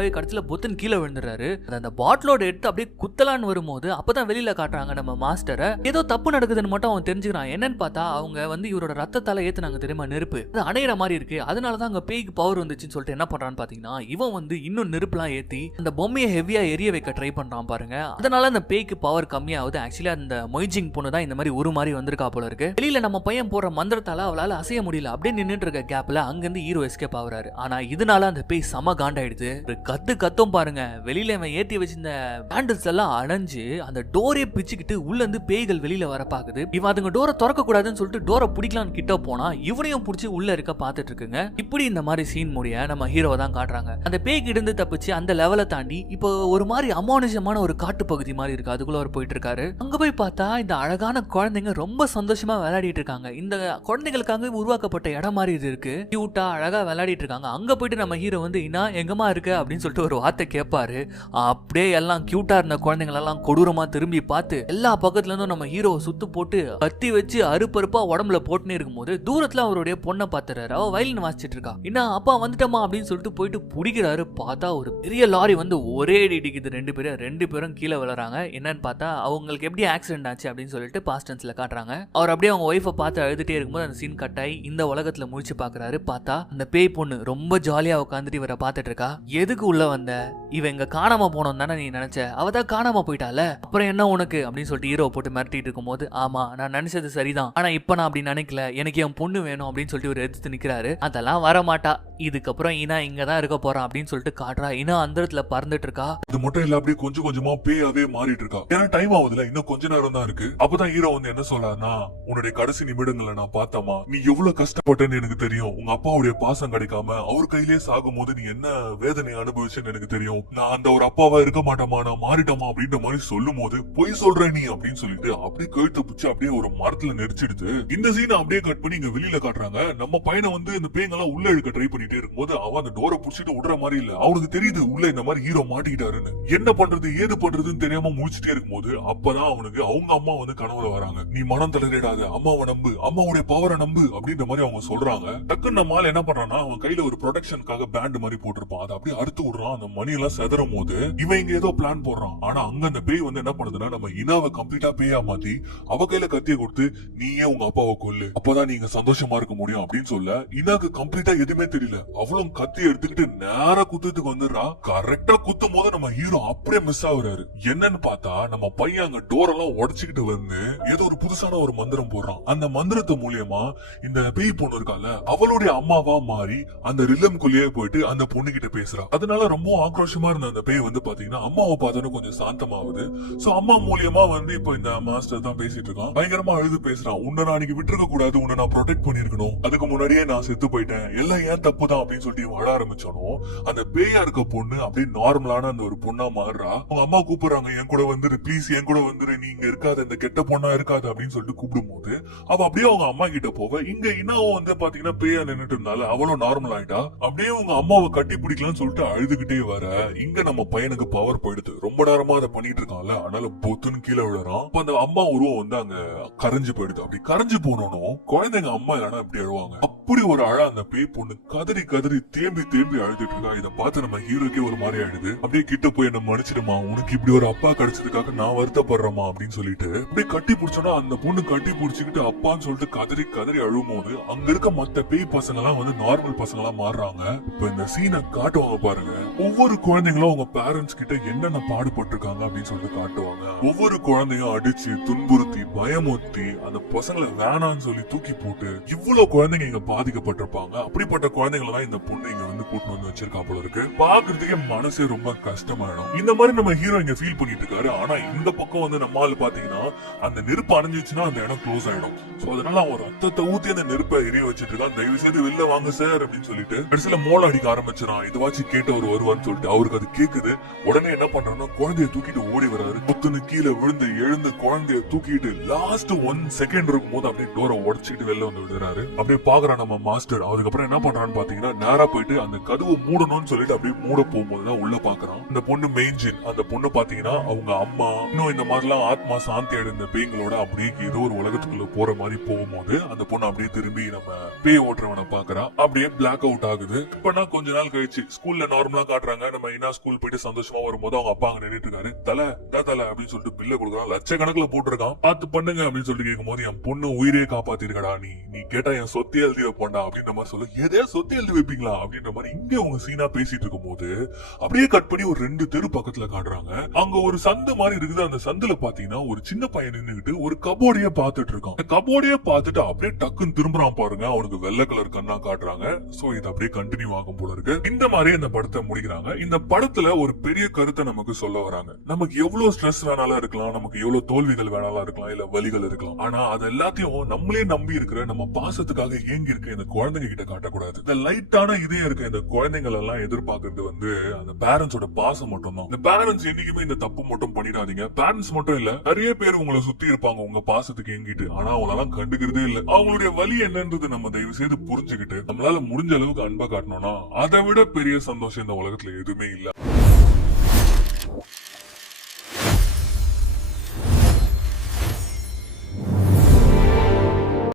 ஆகி கடைசியில பொத்துன்னு கீழே விழுந்துறாரு. அந்த பாட்டிலோட எடுத்து அப்படியே குத்தலான்னு வரும்போது அப்பதான் வெளியில காட்டுறாங்க நம்ம மாஸ்டரை. ஏதோ தப்பு நடக்குதுன்னு மட்டும் அவன் தெரிஞ்சுக்கிறான். என்னன்னு பார்த்தா அவங்க வந்து இவரோட ரத்தத்தால ஏத்துனாங்க தெரியுமா நெருப்பு, அது அணையிற மாதிரி இருக்கு. அதனாலதான் அங்க பேய்க்கு பவர் வந்துச்சுன்னு சொல்லிட்டு என்ன பண்றான்னு பாத்தீங்கன்னா இவன் வந்து இன்னும் நெருப்புலாம் ஏத்தி அந்த பொம்மையை ஹெவியா எரிய வைக்க ட்ரை பண்றான் பாருங்க. அதனால அந்த பேய்க்கு பவர் கம்மியாகுது. ஆக்சுவலி அந்த மொய்ஜிங் பொண்ணு தான் இந்த மாதிரி ஒரு மாதிரி வந்திருக்கா போல இருக்கு. வெளியில நம்ம பையன் போற மந்திரத்தால அவளால அசைய முடியல. அப்படியே நின்னுட்டு இருக்க கேப்ல அங்கிருந்து ஹீரோ எஸ்கேப் ஆகுறாரு. ஆனா இதனால அந்த பேய் சம காண்டாயிடுது. ஒரு கத்தும் பாருங்க. வெளியில அவன் ஏத்தி வச்சிருந்த பேண்டில்ஸ் எல்லாம் அணைஞ்சு அந்த டோரே பிச்சுக்கிட்டு உள்ள இருந்து பேய்கள் வெளியில வர பாக்குது. இவன் அதுங்க டோரை திறக்க கூடாதுன்னு சொல்லிட்டு டோரை பிடிக்கலான்னு கிட்ட போனா இவனையும் பிடிச்சி உள்ள இருக்க பாத்துட்டு இருக்குங்க. இப்படி இந்த மாதிரி சீன் முடிய நம்ம ஹீரோவை தான் காட்டுறாங்க. அந்த பேய்க்கு இருந்து தப்பிச்சு அந்த லெவலை தாண்டி இப்போ ஒரு மாதிரி அமானுஷமான ஒரு காட்டு பகுதி மாதிரி இருக்கு. அதுக்குள்ள அவர் போயிட்டு இருக்காரு. அங்க போய் பார்த்தா இந்த அழகான குழந்தைங்க ரொம்ப சந்தோஷமா விளையாடிட்டு இருக்காங்க. இந்த குழந்தைகளுக்காக உருவாக்கப்பட்ட இடம் மாதிரி இது இருக்கு. கியூட்டா அழகா விளையாடிட்டு இருக்காங்க. அங்க போயிட்டு நம்ம ஹீரோ வந்து இனா எங்கமா இருக்க அப்படின்னு சொல்லிட்டு ஒரு வார்த்தை கேட்பாரு. அப்படியே எல்லாம் கியூட்டா இருந்த குழந்தைகள் எல்லாம் கொடூரமா திரும்பி பார்த்து எல்லா பக்கத்துல இருந்தும் நம்ம ஹீரோவை சுத்து போட்டு கத்தி வச்சு அறுப்பறுப்பா உடம்புல போட்டுனே இருக்கும்போது தூரத்துல அவருடைய பொண்ணை பாத்துறாரு. அவ வயலின் வாசிச்சிட்டு இருக்கா. என்ன அப்பா வந்துட்டமா அப்படின்னு சொல்லிட்டு போயிட்டு பிடிக்கிறாரு. பார்த்தா ஒரு பெரிய லாரி வந்து ஒரே இடிக்குது. ரெண்டு பேரும் கீழே விழுறாங்க. என்னன்னு பார்த்தா அவங்களுக்கு எப்படி ஆக்சிடென்ட் ஆச்சு அப்படின்னு சொல்லிட்டு பாஸ்ட் டென்ஸ்ல காட்டுறாங்க. அவர் அப்படியே அவங்க ஒய்ஃபை பார்த்து அழுதுட்டே இருக்கும்போது அந்த சீன் கட் ஆகி இந்த உலகத்துல முழிச்சு பாக்குறாரு. பார்த்தா அந்த பேய் பொண்ணு ரொம்ப ஜாலியா உட்காந்துட்டு இவரை பார்த்துட்டு இருக்கா. எதுக்கு உள்ள வந்த, இவ எங்க காணாம போனோம் தானே நீ நினைச்ச, அவதான் காணாம போயிட்டால, அப்புறம் என்ன உனக்கு அப்படின்னு சொல்லிட்டு ஹீரோ போட்டு மிரட்டிட்டு இருக்கும்போது ஆமா நான் நினைச்சது சரிதான், ஆனா இப்ப நான் அப்படி நினைக்கல, எனக்கு என் பொண்ணு வேணும் அப்படின்னு சொல்லிட்டு ஒரு எடுத்து நிக்கிறாரு. அதெல்லாம் வர மாட்டா, இதுக்கப்புறம் இனா இங்கதான் இருக்க போறான் அப்படின்னு சொல்லிட்டு காட்டுறா. இனா அந்த இடத்துல பறந்துட்டு இருக்கா. இது மட்டும் இல்ல அப்படியே கொஞ்சம் கொஞ்சமா பேயாவே மாறிட்டு இருக்கா. ஏன்னா டைம் ஆகுதுல, இன்னும் கொஞ்ச நேரம் தான் இருக்கு. அப்பதான் ஹீரோ வந்து என்ன சொல்றாருன்னா, உன்னுடைய கடைசி நிமிடங்களை நான் பார்த்தமா, நீ எவ்வளவு கஷ்டப்பட்டேன்னு எனக்கு தெரியும். உங்க அப்பாவுடைய பாசம் கிடைக்காம அவர் கையிலேயே சாகும் போது நீ என்ன வேதனை அனுபவிச்சுன்னு எனக்கு தெரியும். நான் அந்த ஒரு அப்பாவா இருக்க மாட்டோமா, நான் மாறிட்டோமா அப்படின்ற மாதிரி சொல்லும் போது பொய் சொல்ற நீ அப்படின்னு சொல்லிட்டு அப்படியே கழுத்து பிடிச்சு அப்படியே ஒரு மரத்துல நெரிச்சிடுது. இந்த சீனை அப்படியே கட் பண்ணி இங்க வெளியில காட்டுறாங்க. நம்ம பையனை வந்து இந்த பேங்கெல்லாம் உள்ள இழுக்க ட்ரை பண்ணிட்டே இருக்கும்போது அவன் அந்த டோரை புடிச்சிட்டு விடுற மாதிரி இல்ல. அவனுக்கு தெரியுது உள்ள இந்த மாதிரி ஹீரோ மாட்டிக்கிட்டாருன்னு. என்ன பண்றது ஏது பண்றதுன்னு தெரியாம முடிச்சுட்டே இருக்கும்போது அப்பதான் அவனுக்கு அவங்க அம்மா வந்து கனவுல வராங்க. நீ மனம் தளரிடாத, அம்மாவை நம்பு, அம்மாவுடைய பவரை நம்பு அப்படின்ற மாதிரி அவங்க சொல்றாங்க. டக்குன்னு நம்மால என்ன பண்றான்னா அவன் கையில ஒரு ப்ரொடெக்ஷனுக்காக பேண்ட் மாதிரி போட்டிருப்பான். அதை அப்படியே அறுத்து விடுறான். அந்த மணி எல்லாம் செதறும் போது இவன் இங்க ஏதோ பிளான் போடுறான். ஆனா அங்க அந்த பேய் வந்து என்ன பண்ணுதுன்னா நம்ம இனாவை கம்ப்ளீட்டா பேயா மாத்தி அவ கையில கத்திய கொடுத்து நீயே உங்க அப்பாவை கொல்லு, அப்பதான் நீங்க சந்தோஷமா இருக்க முடியும் அப்படின்னு சொல்ல இனாக்கு கம்ப்ளீட்டா எதுவுமே தெரியல. அவளும் கத்தி எடுத்துக்கிட்டு நேரா குத்துறதுக்கு வந்துடுறா. கரெக்டா குத்தும் போது நம்ம ஹீரோ அப்படியே மிஸ் ஆகுறாரு. என்னன்னு பார்த்தா நம்ம பையன் அங்க டோர் எல்லாம் உடைச்சுக்கிட்டு வந்து ஏதோ ஒரு புதுசான ஒரு மந்திரம் போடுறான். அந்த மந்திரத்து மூலியமா இந்த பேய் பொண்ணு இருக்கால அவளுடைய அம்மாவா மாறி அந்த ரிலம்குள்ளேயே போயிட்டு அந்த பொண்ணு கிட்ட பேசுறா. அதனால ரொம்ப ஆக்ரோஷமா இருந்த அந்த பேய் வந்து பாத்தீங்கன்னா அம்மாவை பார்த்தோன்னு கொஞ்சம் சாந்தமாகுது. சோ அம்மா மூலியமா வந்து இப்ப இந்த மாஸ்டர் தான் பேசிட்டு இருக்கான். பயங்கரமா அழுது பேசுறான். உன்னை நான் அன்னைக்கு விட்டுருக்க கூடாது, உன்னை நான் ப்ரொடெக்ட் பண்ணிருக்கணும், அதுக்கு முன்னாடியே நான் செத்து போயிட்டேன், எல்லாம் ஏன் தப்பு தான் அப்படின்னு சொல்லிட்டு அழ ஆரம்பிச்சானோ அந்த பேயா இருக்க பொண்ணு அப்படியே நார்மலான அந்த ஒரு பொண்ணா மாறுறா. அவங்க அம்மா கூப்பிடுறாங்க, என் கூட வந்துரு ப்ளீஸ், என் கூட வந்துரு, நீங்க இருக்காத, இந்த கெட்ட பொண்ணா இருக்காது அப்படின்னு சொல்லிட்டு கூப்பிடும் போது அவ அப்படியே அவங்க அம்மா கிட்ட போவ. இங்க இனாவும் வந்து பாத்தீங்கன்னா பேயா நின்னுட்டு இருந்தால அவளும் நார்மல் ஆயிட்டா. அப்படியே உங்க அம்மாவை கட்டி பிடிக்கலாம்னு சொல்லிட்டு அழுதுகிட்டே வர இங்க நம்ம பையனுக்கு பவர் போயிடுது. ரொம்ப நேரமா அதை பண்ணிட்டு இருக்கான்ல, அதனால பொத்துன்னு கீழே விழுறான். அப்ப அந்த அம்மா உருவம் வந்து அங்க கரைஞ்சு போயிடுது. அப்படி கரைஞ்சு போனோம் குழந்தைங்க அம்மா இல்லைன்னா இப்படி அழுவாங்க. அப்படி ஒரு அழ அந்த பேய் பொண்ணு கதறி கதறி தேம்பி தேம்பி அழுதுட்டு இருக்கா. இதை பார்த்து நம்ம ஹீரோக்கே ஒரு மாதிரி ஆயிடுது. அப்படியே கிட்ட போய் என்ன மன்னிச்சிடுமா, உனக்கு இப்படி ஒரு அப்பா கிடைச்சதுக்காக நான் வருத்தப்படுறேமா அப்படின்னு சொல்லிட்டு அப்படியே கட்டி பிடிச்சோன்னா அந்த பொண்ணு கட்டி பிடிச்சிக்கிட்டு அப்பான்னு சொல்லிட்டு கதறி கதறி அழுவும் போது அங்க இருக்க மத்த பேய் பசங்க எல்லாம் வந்து நார்மல் பசங்க எல்லாம் மாறுறாங்க. இப்ப இந்த சீனை காட்டுவாங்க பாருங்க. ஒவ்வொரு குழந்தைங்களும் அவங்க பேரண்ட்ஸ் கிட்ட என்னென்ன பாடுபட்டு இருக்காங்க அப்படின்னு சொல்லிட்டு காட்டுவாங்க. ஒவ்வொரு குழந்தையும் அடிச்சு துன்புறுத்தி பயமுறுத்தி அந்த பசங்களை வேணான்னு சொல்லி தூக்கி போட்டு இவ்வளவு குழந்தைங்க இங்க பாதிக்கப்பட்டிருப்பாங்க. அப்படிப்பட்ட குழந்தைங்களை தான் இந்த பொண்ணு இங்க வந்து கூட்டு வந்து வச்சிருக்கா போல இருக்கு. பாக்குறதுக்கே மனசே ரொம்ப கஷ்டமாயிடும். இந்த மாதிரி நம்ம ஹீரோ இங்க ஃபீல் பண்ணிட்டு இருக்காரு. ஆனா இந்த பக்கம் வந்து நம்ம ஆளு பாத்தீங்கன்னா அந்த நெருப்பு அணைஞ்சிச்சுன்னா அந்த இடம் க்ளோஸ் ஆயிடும். சோ அதனால அவன் ரத்தத்தை ஊத்தி அந்த நெருப்பை எரிய வச்சிட்டு இருக்கான். தயவு செய்து வெளில வாங்க சார் அப்படின்னு சொல்லிட்டு கடைசியில மோள அடிக்க ஆரம்பிச்சிடான். இதுவாச்சும் கேட்டு அவர் வருவான்னு சொல்லிட்டு அவருக்கு அது கேக்குது. உடனே என்ன பண்றாருன்னா குழந்தைய தூக்கிட்டு ஓடி வராரு. புத்துன்னு கீழே விழுந்து எழுந்து குழந்தைய தூக்கிட்டு லாஸ்ட் 1 செகண்ட் இருக்கும் போது அப்படியே டோரை உடச்சிட்டு வெளில வந்து விடுறாரு. அப்படியே பாக்குறான் நம்ம மாஸ்டர். அதுக்கப்புறம் என்ன பண்றான்னு பாத்தீங்கன்னா நேரா போயிட்டு அந்த கதவை மூடணும்னு சொல்லிட்டு அப்படியே மூட போகும்போதுதான் உள்ள பாக்குறான். இந்த பொண்ணு மெயின்ஜின் அந்த பொண்ணு பாத்தீங்கன்னா அவங்க அம்மா இன்னும் இந்த மாதிரிலாம் ஆத்மா சாந்தி அடைந்த பேய்களோட அப்படியே ஏதோ ஒரு உலகத்துக்குள்ள போற மாதிரி போகும்போது அந்த பொண்ணு அப்படியே திரும்பி நம்ம பேய் ஓட்டுறவனை பாக்குறா. அப்படியே பிளாக் அவுட் ஆகுது. இப்ப கொஞ்ச நாள் கழிச்சு ஸ்கூல்ல நார்மலா காட்டுறாங்க. நம்ம இனா ஸ்கூல் போயிட்டு சந்தோஷமா வரும்போது அவங்க அப்பா அங்க நின்னுட்டு இருக்காரு. தலை அப்படின்னு சொல்லிட்டு பில்ல கொடுக்குறாங்க. லட்சக்கணக்குல போட்டிருக்கான், பார்த்து பண்ணுங்க அப்படின்னு சொல்லிட்டு கேட்கும்போது, என் பொண்ணு உயிரே காப்பாத்திருக்கடா, நீ கேட்டா என் சொத்தை எழுதி வைப்போண்டா அப்படின்ற மாதிரி சொல்ல, எதையா சொத்தை எழுதி வைப்பீங்களா அப்படின்ற மாதிரி இங்க உங்க சீனா பேசிட்டு இருக்கும் போது அப்படியே கட் பண்ணி ஒரு 2 தெரு பக்கத்துல காட்டுறாங்க. அங்க ஒரு சந்து மாதிரி இருக்குது. அந்த சந்துல பாத்தீங்கன்னா ஒரு சின்ன பையன் நின்னுகிட்டு ஒரு கபோர்டையே பாத்துட்டு இருக்கான். கபோர்டையே பார்த்துட்டு அப்படியே டக்குன்னு திரும்புறான் பாருங்க. அவனுக்கு வெள்ளை கலர் கண்ணா காட்டுறாங்க. சோ இது அப்படியே கண்டினியூ ஆகும் போல இருக்கு. இந்த மாதிரி இந்த படத்தை முடிக்கிறாங்க. இந்த படத்துல ஒரு பெரிய கருத்தை நமக்கு சொல்ல வராங்க. நமக்கு எவ்வளவு ஸ்ட்ரெஸ் வேணாலும் இருக்கலாம், நமக்கு எவ்வளவு தோல்விகள் வேணாலும் இருக்கலாம், இல்ல வலிகள் இருக்கலாம். ஆனா அது எல்லாத்தையும் நம்மளே நம்பி இருக்கிற நம்ம பாசத்துக்காக ஏங்கி இருக்க இந்த குழந்தைங்க கிட்ட காட்டக்கூடாது. இந்த லைட்டான இதே இருக்க இந்த குழந்தைகள் எல்லாம் எதிர்பார்க்கறது வந்து அந்த பேரண்ட்ஸோட பாசம் மட்டும் தான். இந்த பேரண்ட்ஸ் என்னைக்குமே இந்த தப்பு மட்டும் பண்ணிடாதீங்க. பேரண்ட்ஸ் மட்டும் இல்ல, நிறைய பேர் உங்களை சுத்தி இருப்பாங்க உங்க பாசத்துக்கு ஏங்கிட்டு. ஆனா அவங்களெல்லாம் கண்டுக்கிறதே இல்ல. அவங்களுடைய வலி என்னன்றது நம்ம தயவு செய்து புரிஞ்சுக்கிட்டு நம்மளால முடிஞ்ச அளவுக்கு அன்பை காட்டணும்னா அதை விட பெரிய சந்தோஷம் இந்த உலகத்துல எதுவுமே இல்ல.